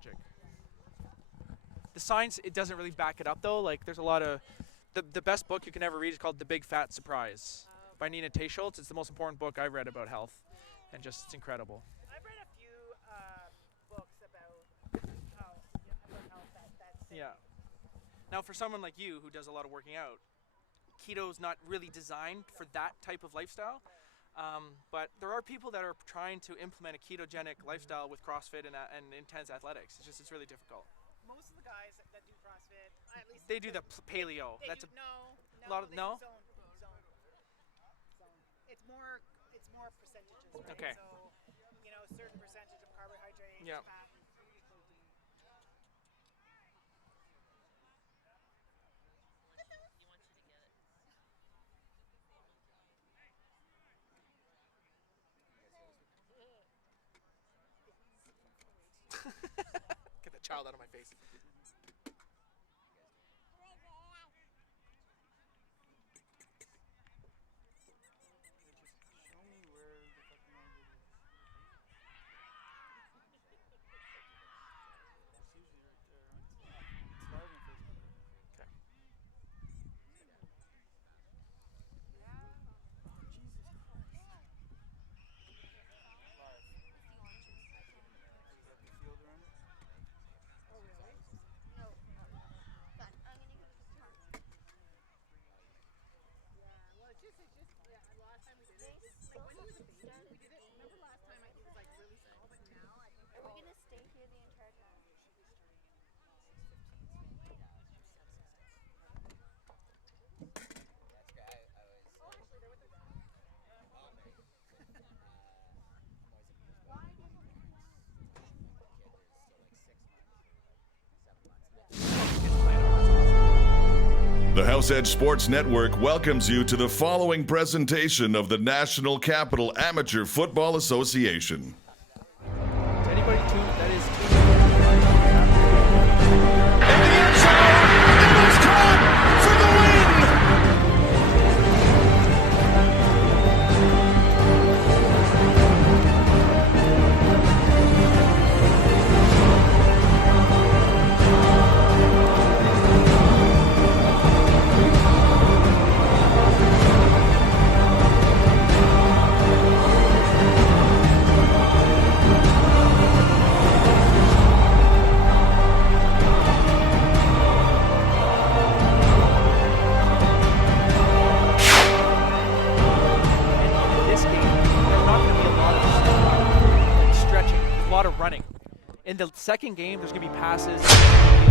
logic. The science, it doesn't really back it up though. Like there's a lot of, the best book you can ever read is called The Big Fat Surprise by Nina Teicholz. It's the most important book I've read about health, and just it's incredible. I've read a few books about health, that's Yeah. Now for someone like you who does a lot of working out, keto's not really designed for that type of lifestyle. But there are people that are trying to implement a ketogenic lifestyle with CrossFit and intense athletics. It's really difficult. Most of the guys that do CrossFit, at least they do the paleo. That's no. No. Zone. It's more percentages, right? Okay. So, certain percentage of carbohydrates, Yeah. fat. Get the child out of my face. Last time we did it, like when he was a baby, we did it. Remember last time he was like really small, but now I think. Are we gonna stay here the entire time? The House Edge Sports Network welcomes you to the following presentation of the National Capital Amateur Football Association. To anybody that is In the end zone, it is caught for the win! running. In the second game, there's going to be passes.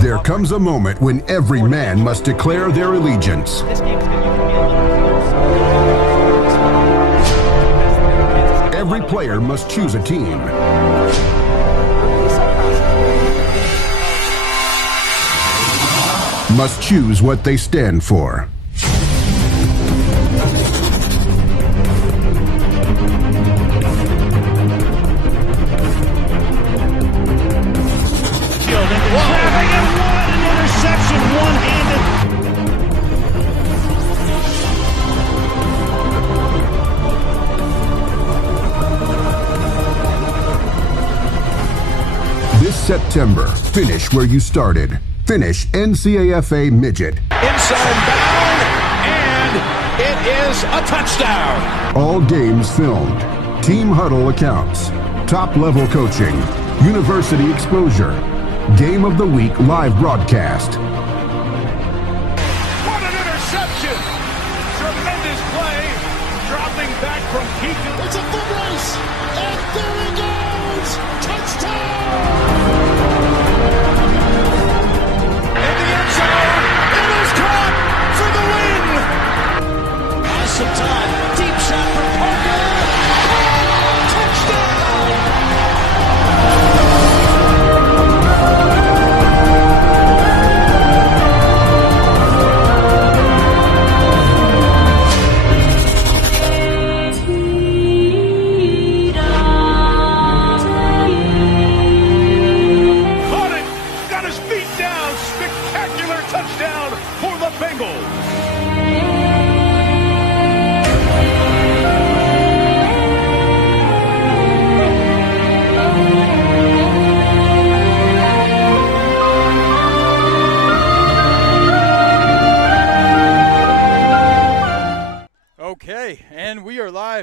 There comes a moment when every man must declare their allegiance. This game is going to be a little Every player must choose a team. Must choose what they stand for. Grabbing and what an interception, one-handed. This September, finish where you started. Finish NCAFA Midget. Inside bound, and it is a touchdown. All games filmed. Team huddle accounts. Top-level coaching. University exposure. Game of the Week live broadcast. What an interception! Tremendous play, dropping back from Keegan. It's a foot race, and there he goes! Touchdown! In the end zone, it is caught for the win! Has some time, deep shot from Parker. Touchdown!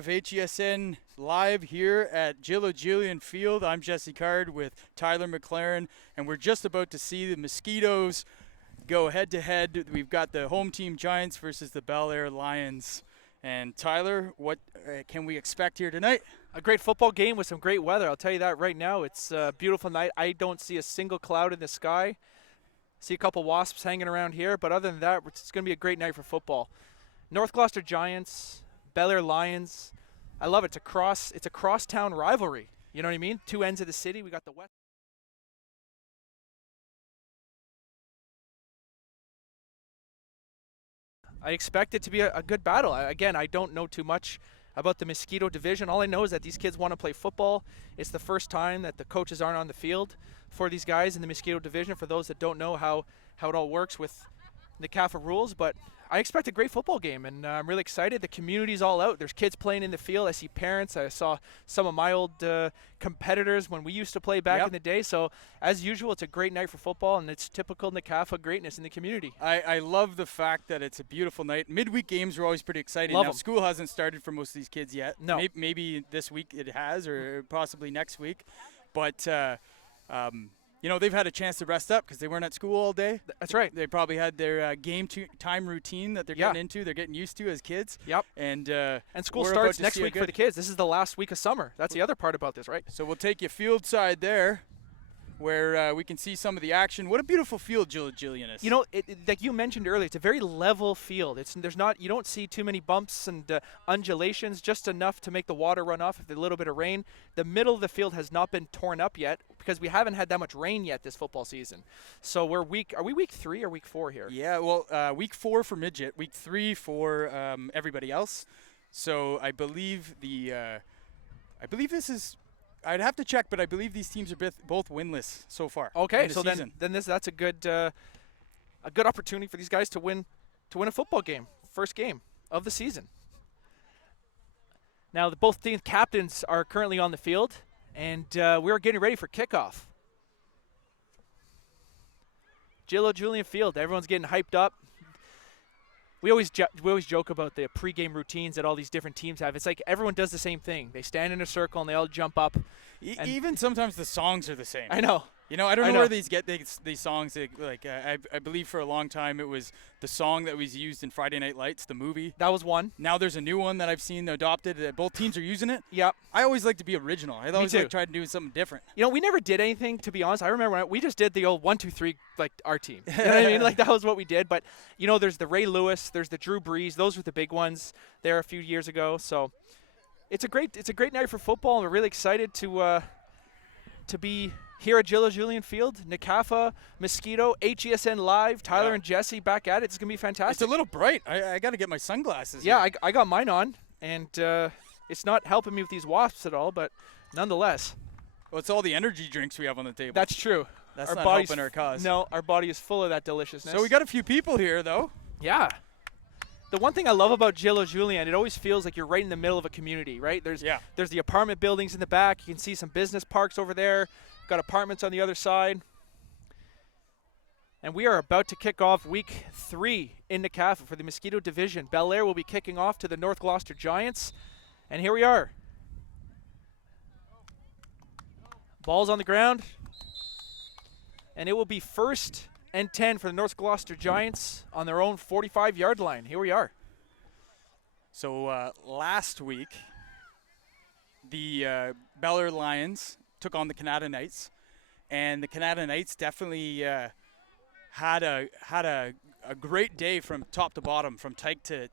of HESN live here at Jill O'Julian Field. I'm Jesse Card with Tyler McLaren, and we're just about to see the Mosquitoes go head-to-head. We've got the home team Giants versus the Bel-Air Lions. And Tyler, what can we expect here tonight? A great football game with some great weather. I'll tell you that right now. It's a beautiful night. I don't see a single cloud in the sky. See a couple wasps hanging around here, but other than that, it's going to be a great night for football. North Gloucester Giants, Bel-Air Lions. I love it. It's a cross-town rivalry. You know what I mean? Two ends of the city. We got the west. I expect it to be a good battle. Again, I don't know too much about the Mosquito division. All I know is that these kids want to play football. It's the first time that the coaches aren't on the field for these guys in the Mosquito division, for those that don't know how it all works with the NCAFA rules. But I expect a great football game, and I'm really excited. The community's all out. There's kids playing in the field. I see parents. I saw some of my old competitors when we used to play back in the day. So, as usual, it's a great night for football, and it's typical NCAFA greatness in the community. I love the fact that it's a beautiful night. Midweek games are always pretty exciting. Love now, 'em. school hasn't started for most of these kids yet. No. Maybe this week it has, or possibly next week. But, they've had a chance to rest up because they weren't at school all day. That's right. They probably had their time routine that they're getting into. They're getting used to as kids. Yep. And school we're starts about to next see a week for good- the kids. This is the last week of summer. That's the other part about this, right? So we'll take you field side there, where we can see some of the action. What a beautiful field Jillian is. You know, like you mentioned earlier, it's a very level field. You don't see too many bumps and undulations, just enough to make the water run off if there's a little bit of rain. The middle of the field has not been torn up yet because we haven't had that much rain yet this football season. So are we week 3 or week 4 here? Yeah, well, week 4 for midget, week 3 for everybody else. So I believe this is. I'd have to check, but I believe these teams are both winless so far. Okay, in the so season. then that's a good opportunity for these guys to win a football game, first game of the season. Now, both team captains are currently on the field, and we're getting ready for kickoff. Jill O'Julian Field, everyone's getting hyped up. We always joke about the pregame routines that all these different teams have. It's like everyone does the same thing. They stand in a circle and they all jump up. Even sometimes the songs are the same. I know. You know, I don't know where these get these songs. I believe for a long time it was the song that was used in Friday Night Lights, the movie. That was one. Now there's a new one that I've seen adopted. Both teams are using it. Yep. I always like to be original. I always like try to do something different. You know, we never did anything, to be honest. I remember we just did the old 1, 2, 3, like our team. You know what I mean? Like that was what we did. But you know, there's the Ray Lewis, there's the Drew Brees. Those were the big ones there a few years ago. So it's a great night for football. We're really excited to be here at Jill O'Julian Field, NCAFA, Mosquito, HESN Live, Tyler and Jesse back at it. It's going to be fantastic. It's a little bright. I got to get my sunglasses. Yeah, I got mine on, and it's not helping me with these wasps at all, but nonetheless. Well, it's all the energy drinks we have on the table. That's true. That's not helping our cause. No, our body is full of that deliciousness. So we got a few people here, though. Yeah. The one thing I love about Jill O'Julian, it always feels like you're right in the middle of a community, right? There's the apartment buildings in the back. You can see some business parks over there. Got apartments on the other side. And we are about to kick off week 3 in NCAFA for the Mosquito division. Bel-Air will be kicking off to the North Gloucester Giants. And here we are. Ball's on the ground. And it will be 1st and 10 for the North Gloucester Giants on their own 45-yard line. Here we are. So last week, the Bel-Air Lions took on the Canada Knights, and the Canada Knights definitely had a great day from top to bottom, from tyke to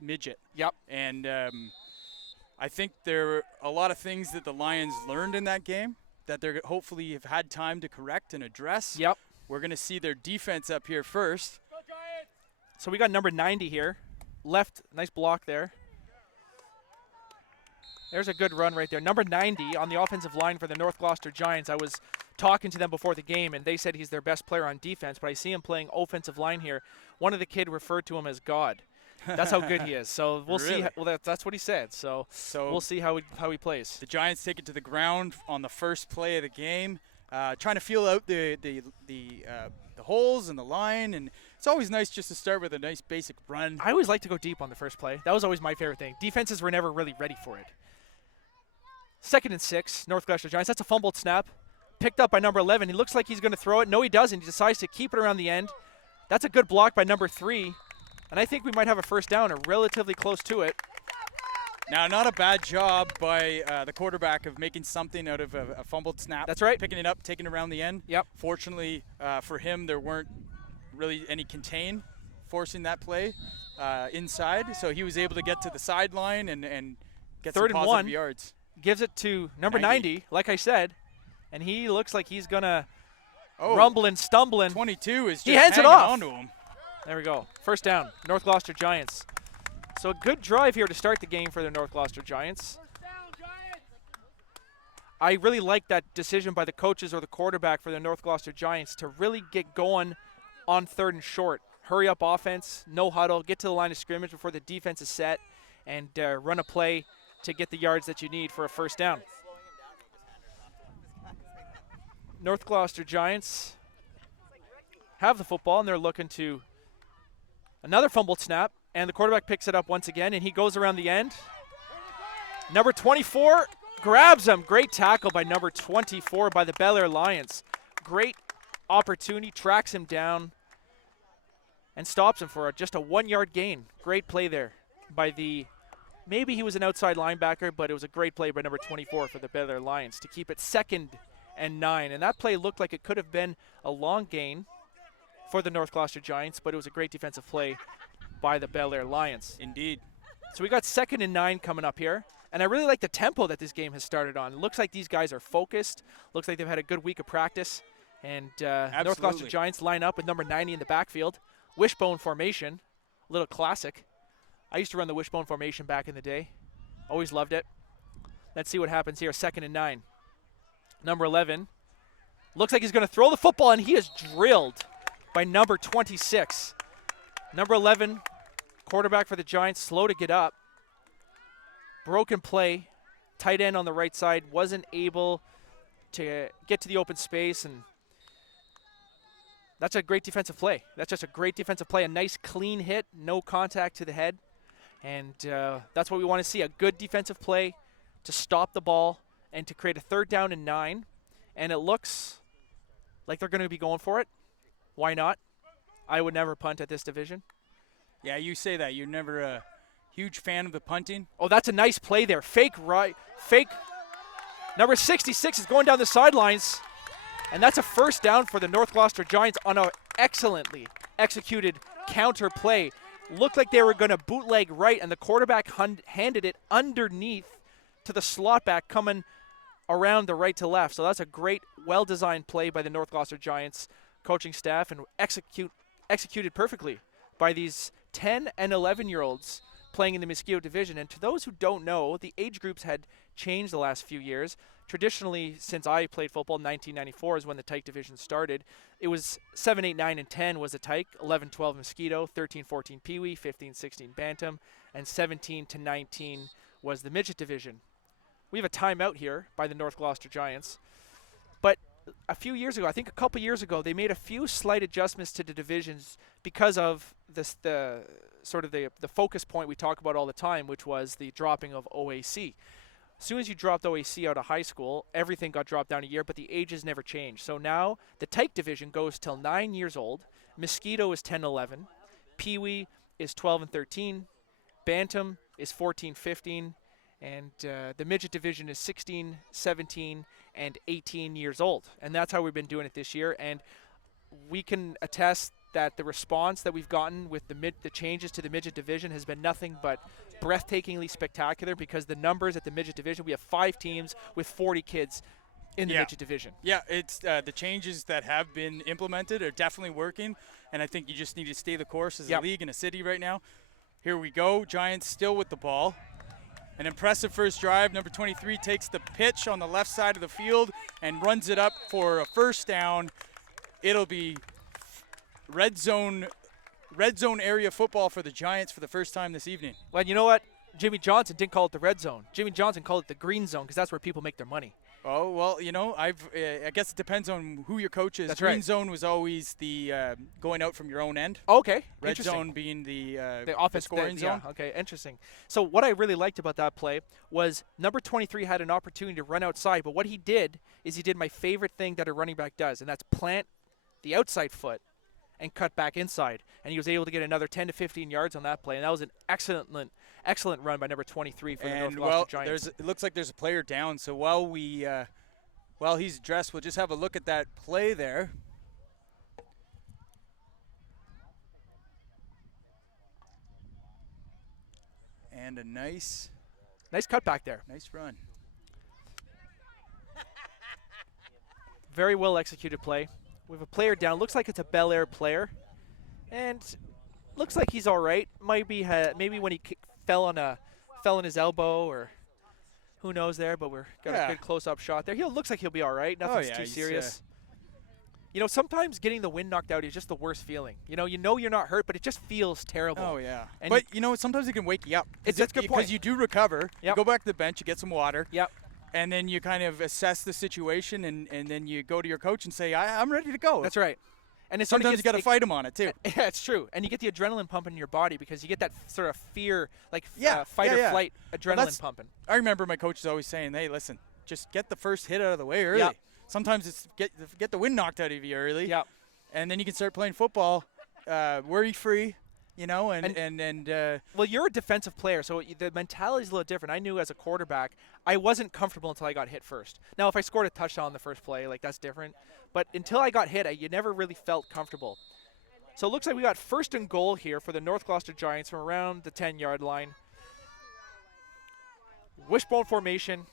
midget. Yep. And I think there were a lot of things that the Lions learned in that game that they're hopefully have had time to correct and address. Yep. We're going to see their defense up here first. So we got number 90 here. Left, nice block there. There's a good run right there. Number 90 on the offensive line for the North Gloucester Giants. I was talking to them before the game, and they said he's their best player on defense, but I see him playing offensive line here. One of the kid referred to him as God. That's how good he is. So we'll see. Well, that's what he said. So we'll see how he plays. The Giants take it to the ground on the first play of the game, trying to feel out the holes in the line and It's always nice just to start with a nice basic run. I always like to go deep on the first play. That was always my favorite thing. Defenses were never really ready for it. 2nd and 6, North Gloucester Giants. That's a fumbled snap. Picked up by number 11. He looks like he's going to throw it. No, he doesn't. He decides to keep it around the end. That's a good block by number 3. And I think we might have a first down or relatively close to it. Now, not a bad job by the quarterback of making something out of a fumbled snap. That's right. Picking it up, taking it around the end. Yep. Fortunately for him, there weren't really any contain forcing that play inside. So he was able to get to the sideline and get some 3rd and positive 1. yards. Gives it to number 90, like I said. And he looks like he's going to Oh, rumble and stumbling. 22 is just He hands it hanging off. on to him. There we go. First down, North Gloucester Giants. So a good drive here to start the game for the North Gloucester Giants. I really like that decision by the coaches or the quarterback for the North Gloucester Giants to really get going on 3rd and short. Hurry up offense, no huddle, get to the line of scrimmage before the defense is set, and run a play to get the yards that you need for a first down. North Gloucester Giants have the football, and they're looking to another fumbled snap, and the quarterback picks it up once again, and he goes around the end. Number 24 grabs him. Great tackle by number 24 by the Bel-Air Lions. Great opportunity, tracks him down, and stops him for just a 1-yard gain. Great play there by maybe he was an outside linebacker, but it was a great play by number 24 for the Bel-Air Lions to keep it 2nd and 9. And that play looked like it could have been a long gain for the North Gloucester Giants, but it was a great defensive play by the Bel-Air Lions. Indeed. So we got 2nd and 9 coming up here. And I really like the tempo that this game has started on. It looks like these guys are focused. Looks like they've had a good week of practice. And North Gloucester Giants line up with number 90 in the backfield. Wishbone formation, little classic. I used to run the wishbone formation back in the day. Always loved it. Let's see what happens here. 2nd and 9. Number 11 looks like he's going to throw the football, and he is drilled by number 26. Number 11, quarterback for the Giants, slow to get up. Broken play. Tight end on the right side wasn't able to get to the open space, and that's a great defensive play. That's just a great defensive play. A nice clean hit, no contact to the head. And that's what we want to see, a good defensive play to stop the ball and to create a 3rd down and 9. And it looks like they're going to be going for it. Why not? I would never punt at this division. Yeah, you say that. You're never a huge fan of the punting. Oh, that's a nice play there. Fake right. Fake. Number 66 is going down the sidelines. And that's a first down for the North Gloucester Giants on an excellently executed counter play. Looked like they were going to bootleg right, and the quarterback handed it underneath to the slot back coming around the right to left. So that's a great, well-designed play by the North Gloucester Giants coaching staff, and executed perfectly by these 10 and 11-year-olds playing in the Mosquito division. And to those who don't know, the age groups had changed the last few years. Traditionally, since I played football, 1994 is when the Tyke division started. It was 7, 8, 9, and 10 was the Tyke, 11, 12 Mosquito, 13, 14 Pee Wee, 15, 16 Bantam, and 17 to 19 was the midget division. We have a timeout here by the North Gloucester Giants. But a few years ago, I think a couple years ago, they made a few slight adjustments to the divisions because of the focus point we talk about all the time, which was the dropping of OAC. As soon as you dropped OAC out of high school, everything got dropped down a year, but the ages never changed. So now the Tyke division goes till 9 years old. Mosquito is 10, 11. Pee Wee is 12 and 13. Bantam is 14, 15. And the midget division is 16, 17, and 18 years old. And that's how we've been doing it this year. And we can attest that the response that we've gotten with the changes to the midget division has been nothing but breathtakingly spectacular, because the numbers at the midget division, we have 5 teams with 40 kids in the midget division. Yeah, it's the changes that have been implemented are definitely working, and I think you just need to stay the course as a league and a city right now. Here we go. Giants still with the ball. An impressive first drive. Number 23 takes the pitch on the left side of the field and runs it up for a first down. It'll be red zone area football for the Giants for the first time this evening. Well, you know what? Jimmy Johnson didn't call it the red zone. Jimmy Johnson called it the green zone, because that's where people make their money. Oh, well, you know, I guess it depends on who your coach is. That's Green right. zone was always the going out from your own end. Okay, Red interesting. zone being the offense scoring zone. Yeah, okay, interesting. So what I really liked about that play was number 23 had an opportunity to run outside, but what he did is he did my favorite thing that a running back does, and that's plant the outside foot and cut back inside. And he was able to get another 10 to 15 yards on that play, and that was an excellent run by number 23 for the North Gloucester Giants. It looks like there's a player down. So while he's dressed, we'll just have a look at that play there. And a nice cut back there. Nice run. Very well executed play. We have a player down. Looks like it's a Bel-Air player, and looks like he's all right. Maybe when he fell on his elbow, or who knows there. But we're got a good close-up shot there. He looks like he'll be all right. Nothing's too serious. You know, sometimes getting the wind knocked out is just the worst feeling. You know you're not hurt, but it just feels terrible. Oh yeah. And but you know, sometimes it can wake you up. That's a good point. Because you do recover. Yep. You go back to the bench, you get some water. Yep. And then you kind of assess the situation, and then you go to your coach and say, I'm ready to go. That's right. And sometimes you got to fight him on it too. Yeah, it's true. And you get the adrenaline pumping in your body because you get that sort of fear, like fight or flight adrenaline pumping. I remember my coach is always saying, hey, listen, just get the first hit out of the way early. Yep. Sometimes it's get the wind knocked out of you early. Yep. And then you can start playing football worry-free. You know, well, you're a defensive player, so the mentality is a little different. I knew as a quarterback, I wasn't comfortable until I got hit first. Now, if I scored a touchdown on the first play, like that's different. But until I got hit, you never really felt comfortable. So it looks like we got 1st and goal here for the North Gloucester Giants from around the 10-yard line. Wishbone formation.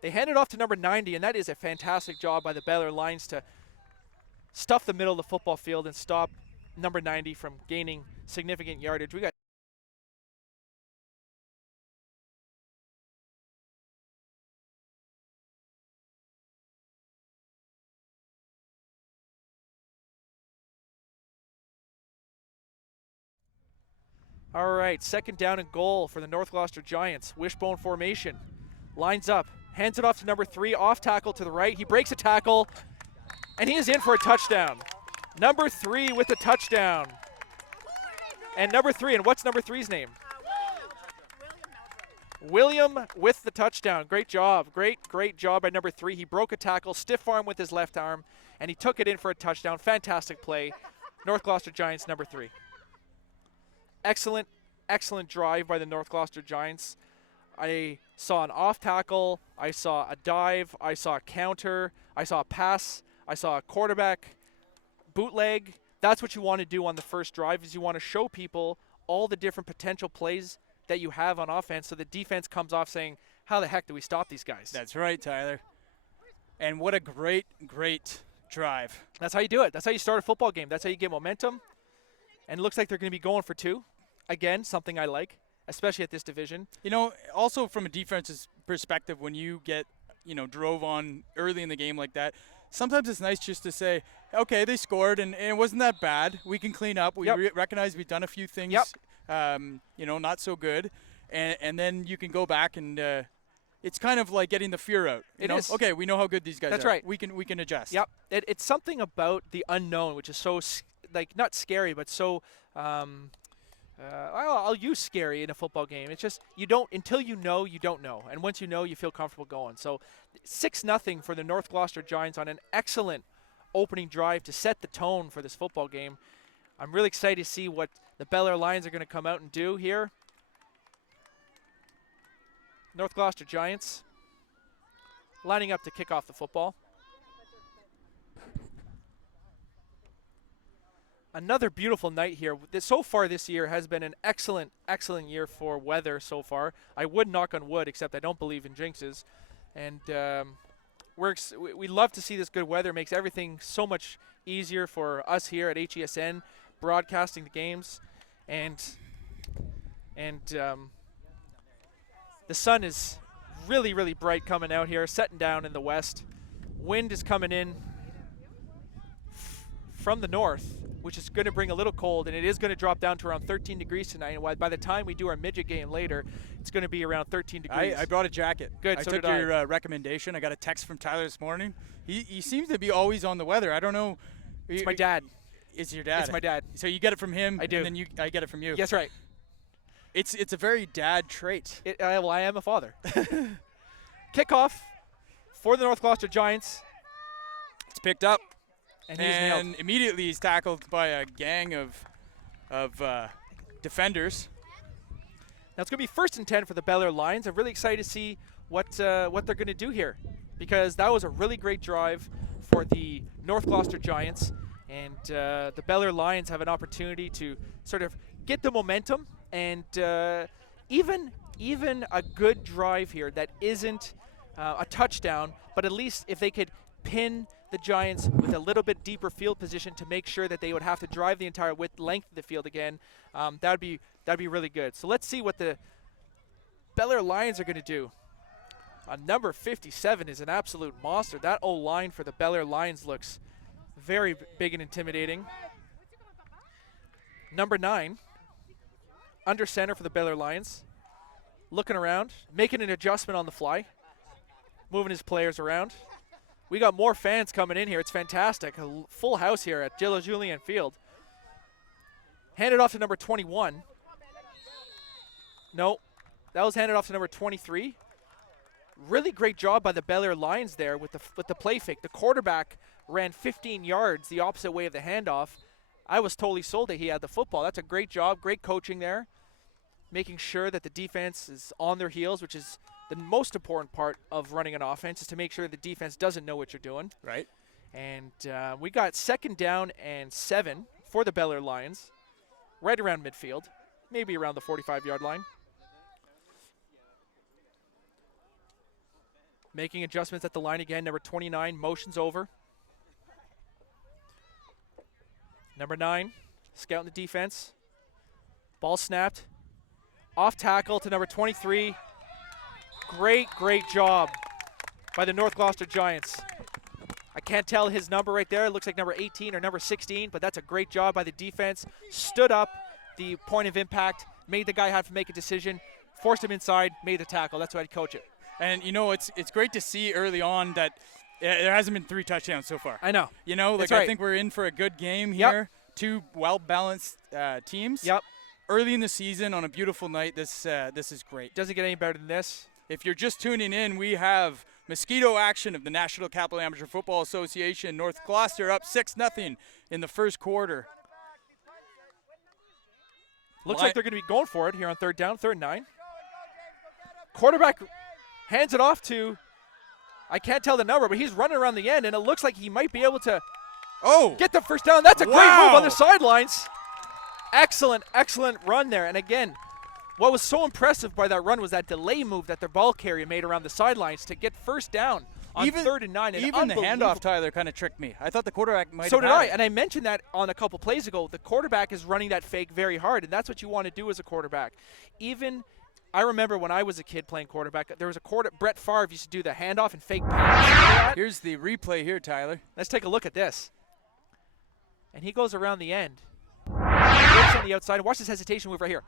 They hand it off to number 90, and that is a fantastic job by the Bel-Air Lions to stuff the middle of the football field and stop number 90 from gaining significant yardage. We got all right, 2nd down and goal for the North Gloucester Giants. Wishbone formation. Lines up, hands it off to number 3, off tackle to the right. He breaks a tackle, and he is in for a touchdown. Number 3 with the touchdown. And number 3, and what's number 3's name? William with the touchdown. Great job. Great job by number 3. He broke a tackle, stiff arm with his left arm, and he took it in for a touchdown. Fantastic play. North Gloucester Giants, number 3. Excellent drive by the North Gloucester Giants. I saw an off tackle. I saw a dive. I saw a counter. I saw a pass. I saw a quarterback bootleg. That's what you want to do on the first drive, is you want to show people all the different potential plays that you have on offense, so the defense comes off saying, how the heck do we stop these guys? That's right, Tyler. And what a great drive. That's how you do it. That's how you start a football game. That's how you get momentum. And it looks like they're going to be going for 2. Again, something I like, especially at this division. You know, also from a defense's perspective, when you get, drove on early in the game like that, sometimes it's nice just to say, okay, they scored, and it wasn't that bad. We can clean up. We recognize we've done a few things, not so good. And then you can go back and it's kind of like getting the fear out. It is. Okay, we know how good these guys are. That's right. We can adjust. Yep. It's something about the unknown, which is so, not scary, but so I'll use scary in a football game. It's just until you know, you don't know. And once you know, you feel comfortable going. So 6-0 for the North Gloucester Giants on an excellent opening drive to set the tone for this football game. I'm really excited to see what the Bel-Air Lions are going to come out and do here. North Gloucester Giants lining up to kick off the football. Another beautiful night here. So far this year has been an excellent year for weather so far. I would knock on wood, except I don't believe in jinxes. And we love to see this good weather. It makes everything so much easier for us here at HESN, broadcasting the games. And the sun is really bright coming out here, setting down in the west. Wind is coming in from the north. which is going to bring a little cold, and it is going to drop down to around 13 degrees tonight. And by the time we do our midget game later, it's going to be around 13 degrees. I brought a jacket. Good, I so took did I. your recommendation. I got a text from Tyler this morning. He seems to be always on the weather. I don't know. It's my dad. It's your dad. It's my dad. So you get it from him. I do. And then I get it from you. Yes, right. It's a very dad trait. Well, I am a father. Kickoff for the North Gloucester Giants. It's picked up. And he's nailed. Immediately he's tackled by a gang of defenders. Now it's going to be 1st and 10 for the Bel-Air Lions. I'm really excited to see what they're going to do here, because that was a really great drive for the North Gloucester Giants. And the Bel-Air Lions have an opportunity to sort of get the momentum, and even a good drive here that isn't a touchdown, but at least if they could pin the Giants with a little bit deeper field position to make sure that they would have to drive the entire length of the field again, that'd be really good. So let's see what the Bel-Air Lions are going to do. Number 57 is an absolute monster. That O-line for the Bel-Air Lions looks very big and intimidating. Number 9, under center for the Bel-Air Lions, looking around, making an adjustment on the fly, moving his players around. We got more fans coming in here. It's fantastic. A full house here at Gillow Julian Field. Handed off to number 21. No, that was handed off to number 23. Really great job by the Bel-Air Lions there with the play fake. The quarterback ran 15 yards the opposite way of the handoff. I was totally sold that he had the football. That's a great job, great coaching there, making sure that the defense is on their heels, which is the most important part of running an offense, is to make sure the defense doesn't know what you're doing. Right. And we got 2nd down and 7 for the Bel-Air Lions, right around midfield, maybe around the 45-yard line. Making adjustments at the line again. Number 29 motions over. Number 9 scouting the defense. Ball snapped. Off tackle to number 23. Great job by the North Gloucester Giants. I can't tell his number right there. It looks like number 18 or number 16, but that's a great job by the defense. Stood up the point of impact, made the guy have to make a decision, forced him inside, made the tackle. That's why I'd coach it. And, it's great to see early on that there hasn't been 3 touchdowns so far. I know. I think we're in for a good game here. Yep. 2 well-balanced teams. Yep. Early in the season on a beautiful night, this is great. Doesn't get any better than this. If you're just tuning in, we have Mosquito action of the National Capital Amateur Football Association. North Gloucester up 6-0 in the first quarter. Looks like they're going to be going for it here on 3rd down, 3rd and 9. Quarterback hands it off to, I can't tell the number, but he's running around the end, and it looks like he might be able to get the first down. That's a great move on the sidelines. Excellent run there. And again, what was so impressive by that run was that delay move that their ball carrier made around the sidelines to get first down on 3rd and 9. Even the handoff, Tyler, kind of tricked me. I thought the quarterback might have So did had I, it. and I mentioned that on a couple plays ago. The quarterback is running that fake very hard, and that's what you want to do as a quarterback. I remember when I was a kid playing quarterback, there was Brett Favre used to do the handoff and fake pass. Here's the replay here, Tyler. Let's take a look at this. And he goes around the end. Breaks on the outside. Watch this hesitation move right here.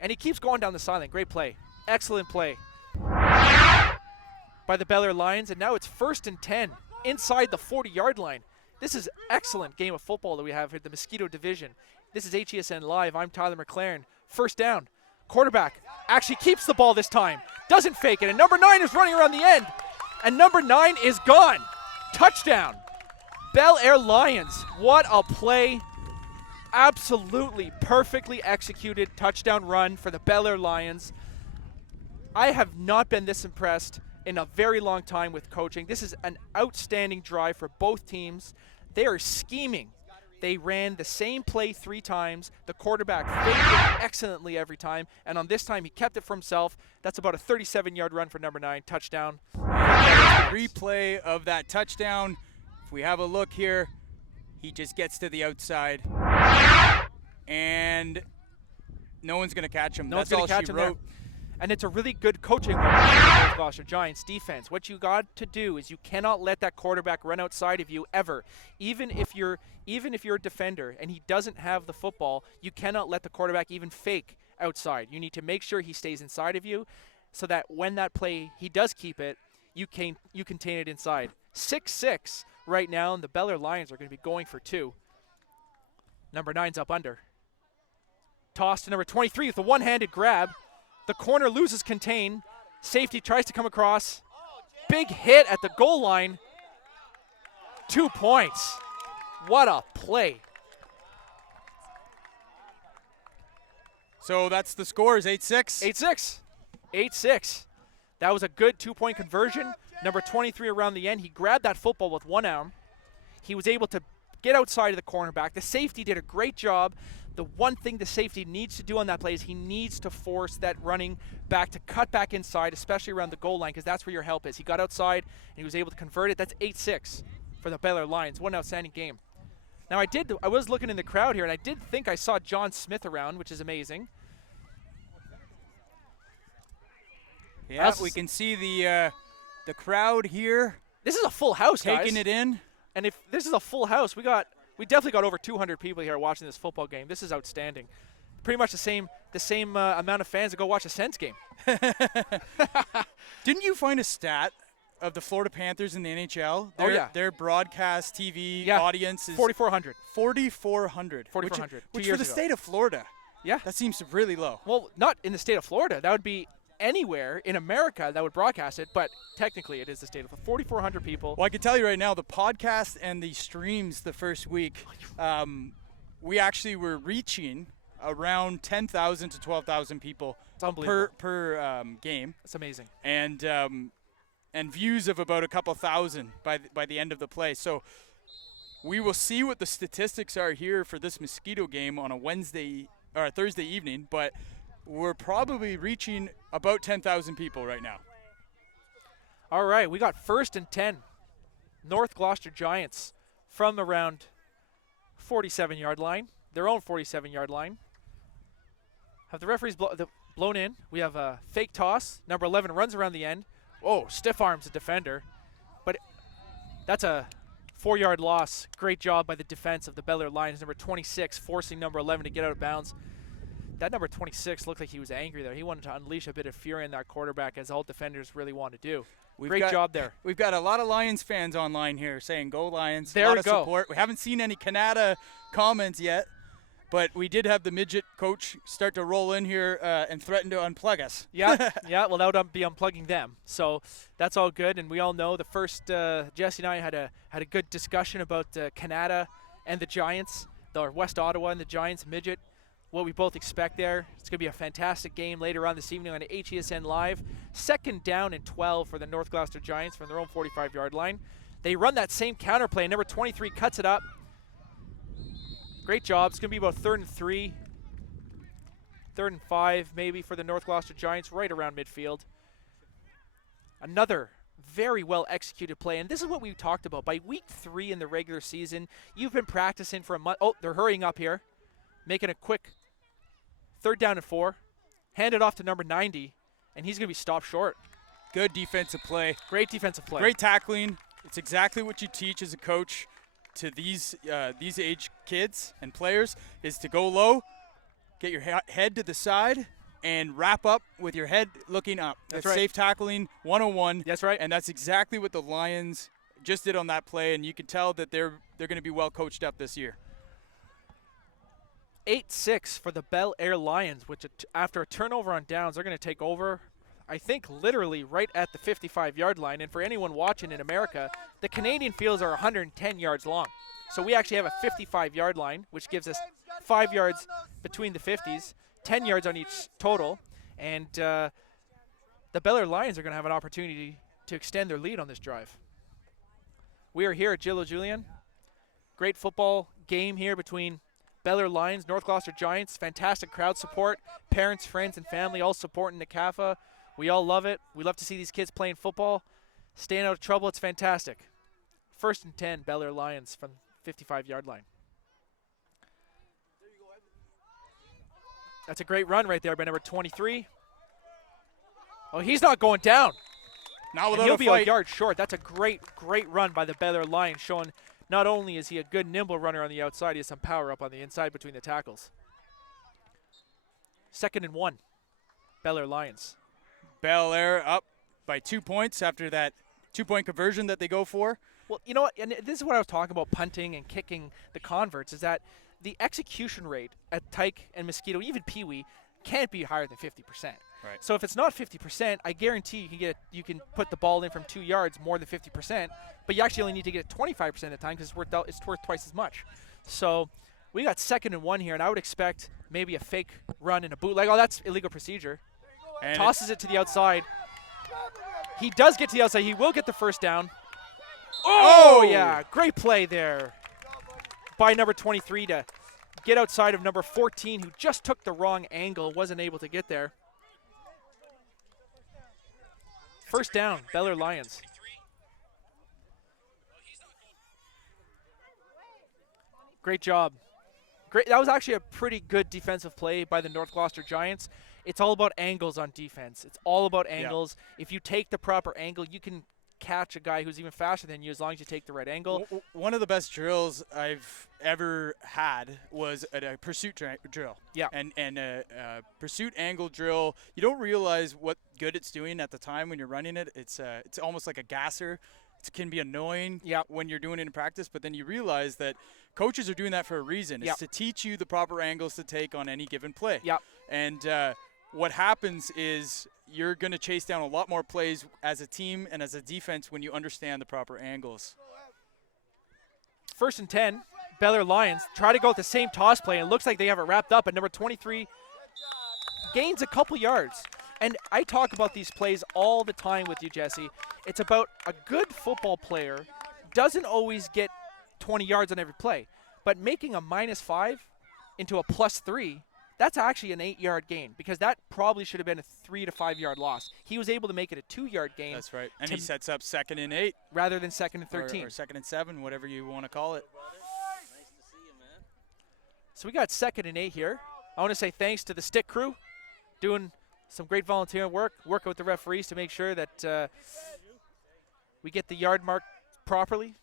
And he keeps going down the sideline. Great play. Excellent play by the Bel-Air Lions. And now it's 1st and 10 inside the 40-yard line. This is excellent game of football that we have here at the Mosquito Division. This is HESN Live. I'm Tyler McLaren. 1st down. Quarterback actually keeps the ball this time. Doesn't fake it. And number 9 is running around the end. And number 9 is gone. Touchdown. Bel-Air Lions. What a play. Absolutely perfectly executed touchdown run for the Bel-Air Lions. I have not been this impressed in a very long time with coaching. This is an outstanding drive for both teams. They are scheming. They ran the same play 3 times. The quarterback faked it excellently every time. And on this time, he kept it for himself. That's about a 37-yard run for number 9. Touchdown. Replay of that touchdown. If we have a look here, he just gets to the outside. And no one's going to catch him. No That's one's all gonna catch she him wrote. And it's a really good coaching moment for the Gloucester Giants defense. What you got to do is you cannot let that quarterback run outside of you ever. Even if you're a defender and he doesn't have the football, you cannot let the quarterback even fake outside. You need to make sure he stays inside of you so that when that play he does keep it, you contain it inside. 6-6 right now, and the Bel-Air Lions are going to be going for 2. Number 9's up under. Toss to number 23 with a one-handed grab. The corner loses contain. Safety tries to come across. Big hit at the goal line. 2 points. What a play. So that's the score is 8-6. 8-6. 8-6. That was a good 2-point conversion. Number 23 around the end. He grabbed that football with one arm. He was able to get outside of the cornerback. The safety did a great job. The one thing the safety needs to do on that play is he needs to force that running back to cut back inside, especially around the goal line, because that's where your help is. He got outside and he was able to convert it. That's 8-6 for the Bel-Air Lions. What an outstanding game. Now I was looking in the crowd here and I did think I saw John Smith around, which is amazing. Yeah, we can see the crowd here. This is a full house, guys. Taking it in. And if this is a full house, we definitely got over 200 people here watching this football game. This is outstanding. Pretty much the same amount of fans that go watch a Sens game. Didn't you find a stat of the Florida Panthers in the NHL? Their broadcast TV audience is 4,400. 4,400. 4,400. Which for the state of Florida, that seems really low. Well, not in the state of Florida. That would be anywhere in America that would broadcast it, but technically it is the state of 4,400 people. Well, I can tell you right now, the podcast and the streams the first week, we actually were reaching around 10,000 to 12,000 people per game. That's amazing. And views of about a couple thousand by the end of the play. So we will see what the statistics are here for this Mosquito game on a Wednesday or a Thursday evening, but we're probably reaching about 10,000 people right now. All right, we got 1st and 10. North Gloucester Giants from around 47-yard line, their own 47-yard line. Have the referees blown in. We have a fake toss. Number 11 runs around the end. Oh, stiff arms the defender. But that's a 4-yard loss. Great job by the defense of the Bel-Air Lions. Number 26 forcing number 11 to get out of bounds. That number 26 looked like he was angry there. He wanted to unleash a bit of fury in that quarterback, as all defenders really want to do. Great job there. We've got a lot of Lions fans online here saying, "Go Lions!" There a lot we of go. Support. We haven't seen any Canada comments yet, but we did have the midget coach start to roll in here and threaten to unplug us. Yeah. Well, that would be unplugging them. So that's all good. And we all know the first Jesse and I had a good discussion about Canada and the Giants, the West Ottawa and the Giants midget. What we both expect there. It's going to be a fantastic game later on this evening on HESN Live. 2nd down and 12 for the North Gloucester Giants from their own 45-yard line. They run that same counter play. Number 23 cuts it up. Great job. It's going to be about 3rd and 3. 3rd and 5 maybe for the North Gloucester Giants, right around midfield. Another very well executed play. And this is what we talked about. By week 3 in the regular season, you've been practicing for a month. Oh, they're hurrying up here. Making a quick 3rd down and 4. Hand it off to number 90, and he's going to be stopped short. Good defensive play. Great defensive play. Great tackling. It's exactly what you teach as a coach to these age kids and players, is to go low, get your head to the side, and wrap up with your head looking up. That's right. Safe tackling 101. That's right. And that's exactly what the Lions just did on that play, and you can tell that they're going to be well coached up this year. 8-6 for the Bel-Air Lions, which after a turnover on downs, they're going to take over, I think, literally right at the 55-yard line. And for anyone watching in America, the Canadian fields are 110 yards long. So we actually have a 55-yard line, which gives us 5 yards between the 50s, 10 yards on each total. And the Bel-Air Lions are going to have an opportunity to extend their lead on this drive. We are here at Gillo Julian. Great football game here between Bel-Air Lions, North Gloucester Giants. Fantastic crowd support. Parents, friends, and family all supporting NCAFA. We all love it. We love to see these kids playing football, staying out of trouble. It's fantastic. 1st and 10, Bel-Air Lions from 55-yard line. That's a great run right there by number 23. Oh, he's not going down. Not And without he'll a be fight. a yard short. That's a great run by the Bel-Air Lions, showing not only is he a good nimble runner on the outside, he has some power up on the inside between the tackles. 2nd and 1. Bel-Air Lions. Bel-Air up by 2 points after that 2-point conversion that they go for. Well, you know what? And this is what I was talking about, punting and kicking the converts, is that the execution rate at Tyke and Mosquito, even Pee Wee, can't be higher than 50%. Right. So if it's not 50%, I guarantee you can put the ball in from 2 yards more than 50%, but you actually only need to get it 25% of the time because it's worth twice as much. So we got 2nd and 1 here, and I would expect maybe a fake run and a bootleg. Oh, that's illegal procedure. And Tosses it to the outside. He does get to the outside. He will get the first down. Oh, yeah. Great play there by number 23 to get outside of number 14, who just took the wrong angle, wasn't able to get there. First down, Bel-Air Lions. Great job. Great. That was actually a pretty good defensive play by the North Gloucester Giants. It's all about angles on defense. It's all about angles. If you take the proper angle, you can catch a guy who's even faster than you as long as you take the right angle. One of the best drills I've ever had was at a pursuit drill. Yeah. And a pursuit angle drill, you don't realize what good it's doing at the time when you're running it. It's almost like a gasser. It can be annoying when you're doing it in practice, but then you realize that coaches are doing that for a reason. It's to teach you the proper angles to take on any given play. Yep. And what happens is you're going to chase down a lot more plays as a team and as a defense when you understand the proper angles. 1st and 10, Bel-Air Lions try to go with the same toss play, and it looks like they have it wrapped up, but number 23 gains a couple yards. And I talk about these plays all the time with you, Jesse. It's about a good football player doesn't always get 20 yards on every play, but making a -5 into a +3, that's actually an 8-yard gain, because that probably should have been a 3 to 5 yard loss. He was able to make it a 2-yard gain. That's right. And he sets up 2nd and 8. Rather than 2nd and 13. Or 2nd and 7, whatever you want to call it. So we got 2nd and 8 here. I want to say thanks to the stick crew doing some great volunteering work, working with the referees to make sure that we get the yard mark properly.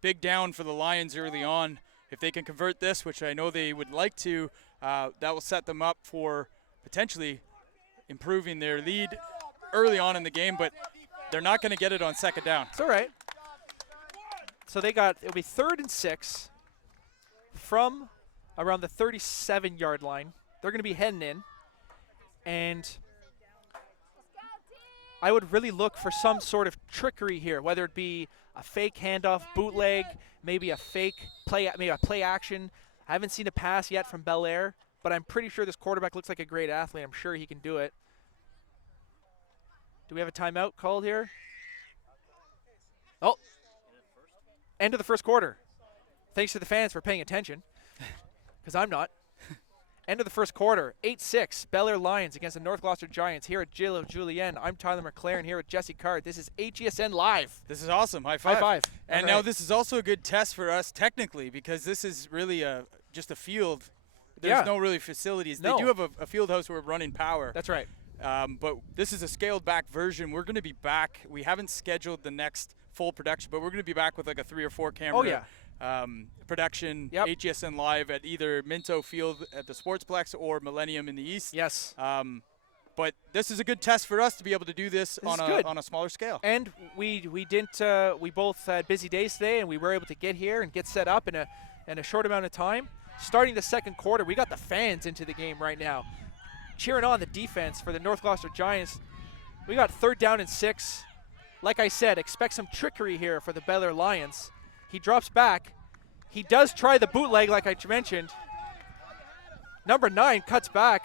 Big down for the Lions early on. If they can convert this, which I know they would like to, that will set them up for potentially improving their lead early on in the game, but they're not going to get it on 2nd down. It's all right. So it'll be 3rd and 6 from around the 37-yard line. They're going to be heading in, and I would really look for some sort of trickery here, whether it be a fake handoff, bootleg, maybe a fake play, maybe a play action. I haven't seen a pass yet from Bel-Air, but I'm pretty sure this quarterback looks like a great athlete. I'm sure he can do it. Do we have a timeout called here? Oh, end of the first quarter. Thanks to the fans for paying attention, because I'm not. End of the first quarter, 8-6, Bel-Air Lions against the North Gloucester Giants here at Gillo Julienne. I'm Tyler McLaren here with Jesse Card. This is HESN Live. This is awesome. High five. High five. And All now right. this is also a good test for us technically, because this is really just a field. There's no really facilities. No. They do have a field house where we're running power. That's right. But this is a scaled back version. We're going to be back. We haven't scheduled the next full production, but we're going to be back with like a 3 or 4 camera production, HESN Live at either Minto Field at the Sportsplex or Millennium in the East. Yes. But this is a good test for us to be able to do this on a smaller scale. And we both had busy days today, and we were able to get here and get set up in a short amount of time. Starting the second quarter, we got the fans into the game right now, cheering on the defense for the North Gloucester Giants. We got 3rd down and 6. Like I said, expect some trickery here for the Bel-Air Lions. He drops back. He does try the bootleg, like I mentioned. Number 9 cuts back.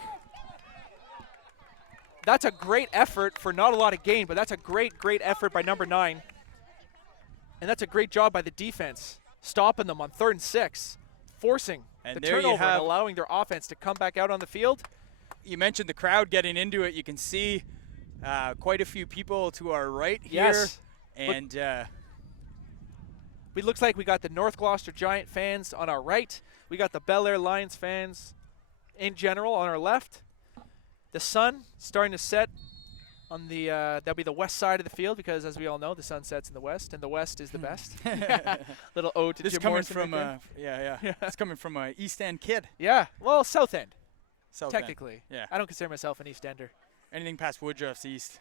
That's a great effort for not a lot of gain, but that's a great effort by number 9. And that's a great job by the defense, stopping them on 3rd and 6, forcing the turnover and allowing their offense to come back out on the field. You mentioned the crowd getting into it. You can see quite a few people to our right here. Yes. And it looks like we got the North Gloucester Giant fans on our right. We got the Bel-Air Lions fans in general on our left. The sun starting to set on the that'll be the west side of the field because, as we all know, the sun sets in the west, and the west is the best. Little ode to This Jim coming Morrison from right yeah. It's coming from a East End kid. yeah, well, South End, South End. technically. Yeah. I don't consider myself an East Ender. Anything past Woodruff's east.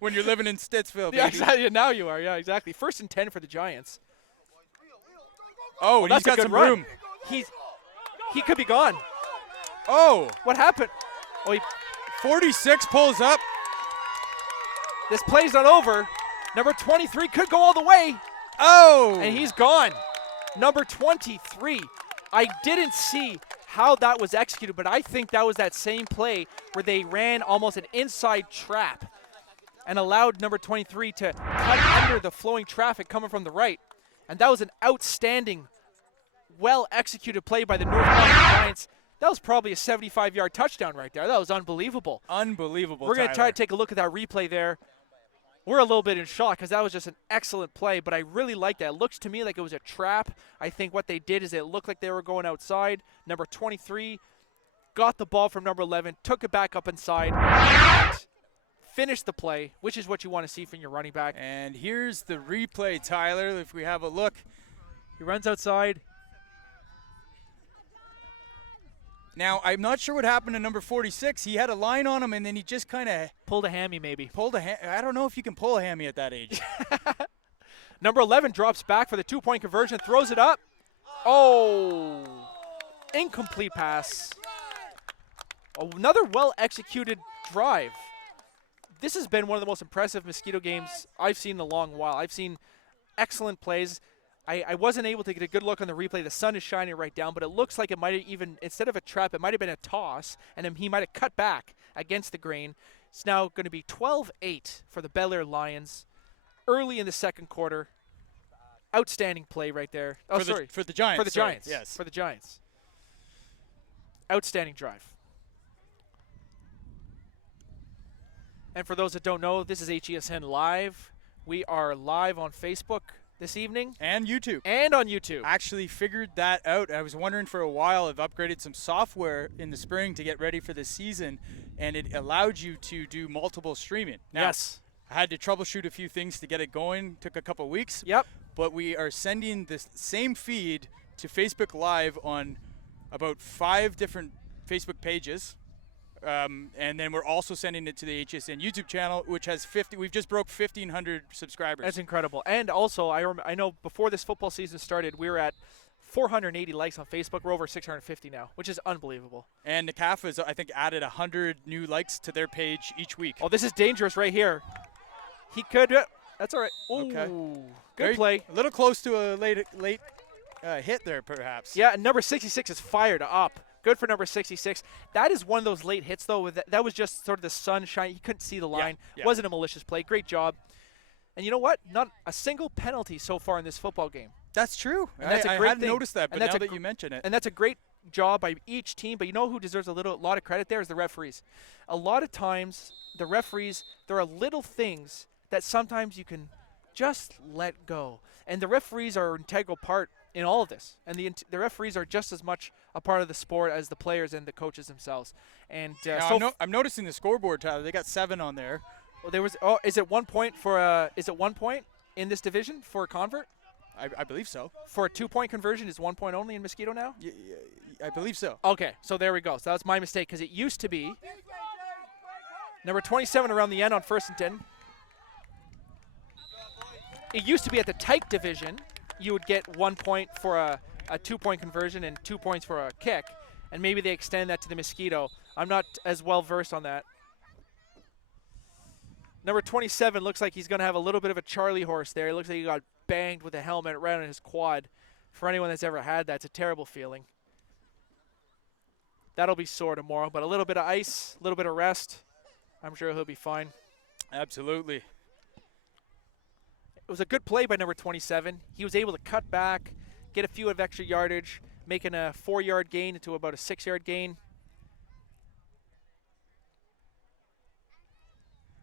When you're living in Stittsville, baby. Yeah, exactly. Now you are. Yeah, exactly. 1st and 10 for the Giants. Oh, and he's That's a got good some run. room. He could be gone. Oh, What happened? Oh, 46 pulls up. this play's not over. Number 23 could go all the way, Oh, and he's gone. Number 23. I didn't see how that was executed, but I think that was that same play where they ran almost an inside trap and allowed number 23 to cut under the flowing traffic coming from the right. And that was an outstanding, well-executed play by the North Boston Giants. That was probably a 75-yard touchdown right there. That was unbelievable. unbelievable. We're going to try Tyler. to take a look at that replay there. We're a little bit in shock because that was just an excellent play, but I really like that. It looks to me like it was a trap. I think what they did is it looked like they were going outside. Number 23 got the ball from number 11, took it back up inside, and finished the play, which is what you want to see from your running back. And here's the replay, Tyler. If we have a look. He runs outside. Now, I'm not sure what happened to number 46. He had a line on him, and then he just kind of Pulled a hammy maybe. pulled a I don't know if you can pull a hammy at that age. Number 11 drops back for the 2-point conversion, throws it up. Oh, incomplete pass. Another well-executed drive. This has been one of the most impressive Mosquito games I've seen in a long while. I've seen excellent plays. I wasn't able to get a good look on the replay. The sun is shining right down, but it looks like it might have even, instead of a trap, it might have been a toss, and then he might have cut back against the grain. It's now going to be 12-8 for the Bel-Air Lions early in the second quarter. Outstanding play right there. Oh, sorry. For the Giants. For the sorry. Giants. Yes. For the Giants. Outstanding drive. And for those that don't know, this is HESN Live. We are live on Facebook this evening And YouTube. and on YouTube. Actually figured that out. I was wondering for a while. I've upgraded some software in the spring to get ready for this season, and it allowed you to do multiple streaming. Now, Yes. I had to troubleshoot a few things to get it going. Took a couple weeks. Yep. But we are sending this same feed to Facebook Live on about 5 different Facebook pages. And then we're also sending it to the HSN YouTube channel, which has 50. We've just broke 1,500 subscribers. That's incredible. And also, I know before this football season started, we were at 480 likes on Facebook. We're over 650 now, which is unbelievable. And NCAFA has, I think, added 100 new likes to their page each week. Oh, this is dangerous right here. He could. That's all right. Ooh, Okay. Good Very- play. A little close to a late hit there, perhaps. Yeah, and number 66 is fired up. Good for number 66. That is one of those late hits, though. That was just sort of the sunshine. He couldn't see the line. yeah. Wasn't a malicious play. Great job. And you know what? Not a single penalty so far in this football game. That's true. And that's a I great hadn't thing. noticed that, but And that's now a that gr- you mention it. And that's a great job by each team. But you know who deserves a lot of credit there is the referees. A lot of times, the referees, there are little things that sometimes you can just let go. And the referees are an integral part in all of this. And the referees are just as much a part of the sport as the players and the coaches themselves. And Now, I'm noticing the scoreboard, Tyler. They got 7 on there. is it 1 point is it 1 point in this division for a convert? I believe so. For a 2-point conversion is 1 point only in Mosquito now? I believe so. Okay, so there we go. So that's my mistake because it used to be number 27 around the end on 1st and 10. It used to be at the Tyke division, you would get 1 point for a 2-point conversion and 2 points for a kick, and maybe they extend that to the Mosquito. I'm not as well versed on that. Number 27 looks like he's going to have a little bit of a Charlie horse there. It looks like he got banged with a helmet right on his quad. For anyone that's ever had that, it's a terrible feeling. That'll be sore tomorrow, but a little bit of ice, a little bit of rest, I'm sure he'll be fine. Absolutely. It was a good play by number 27. He was able to cut back, get a few of extra yardage, making a 4-yard gain into about a 6-yard gain.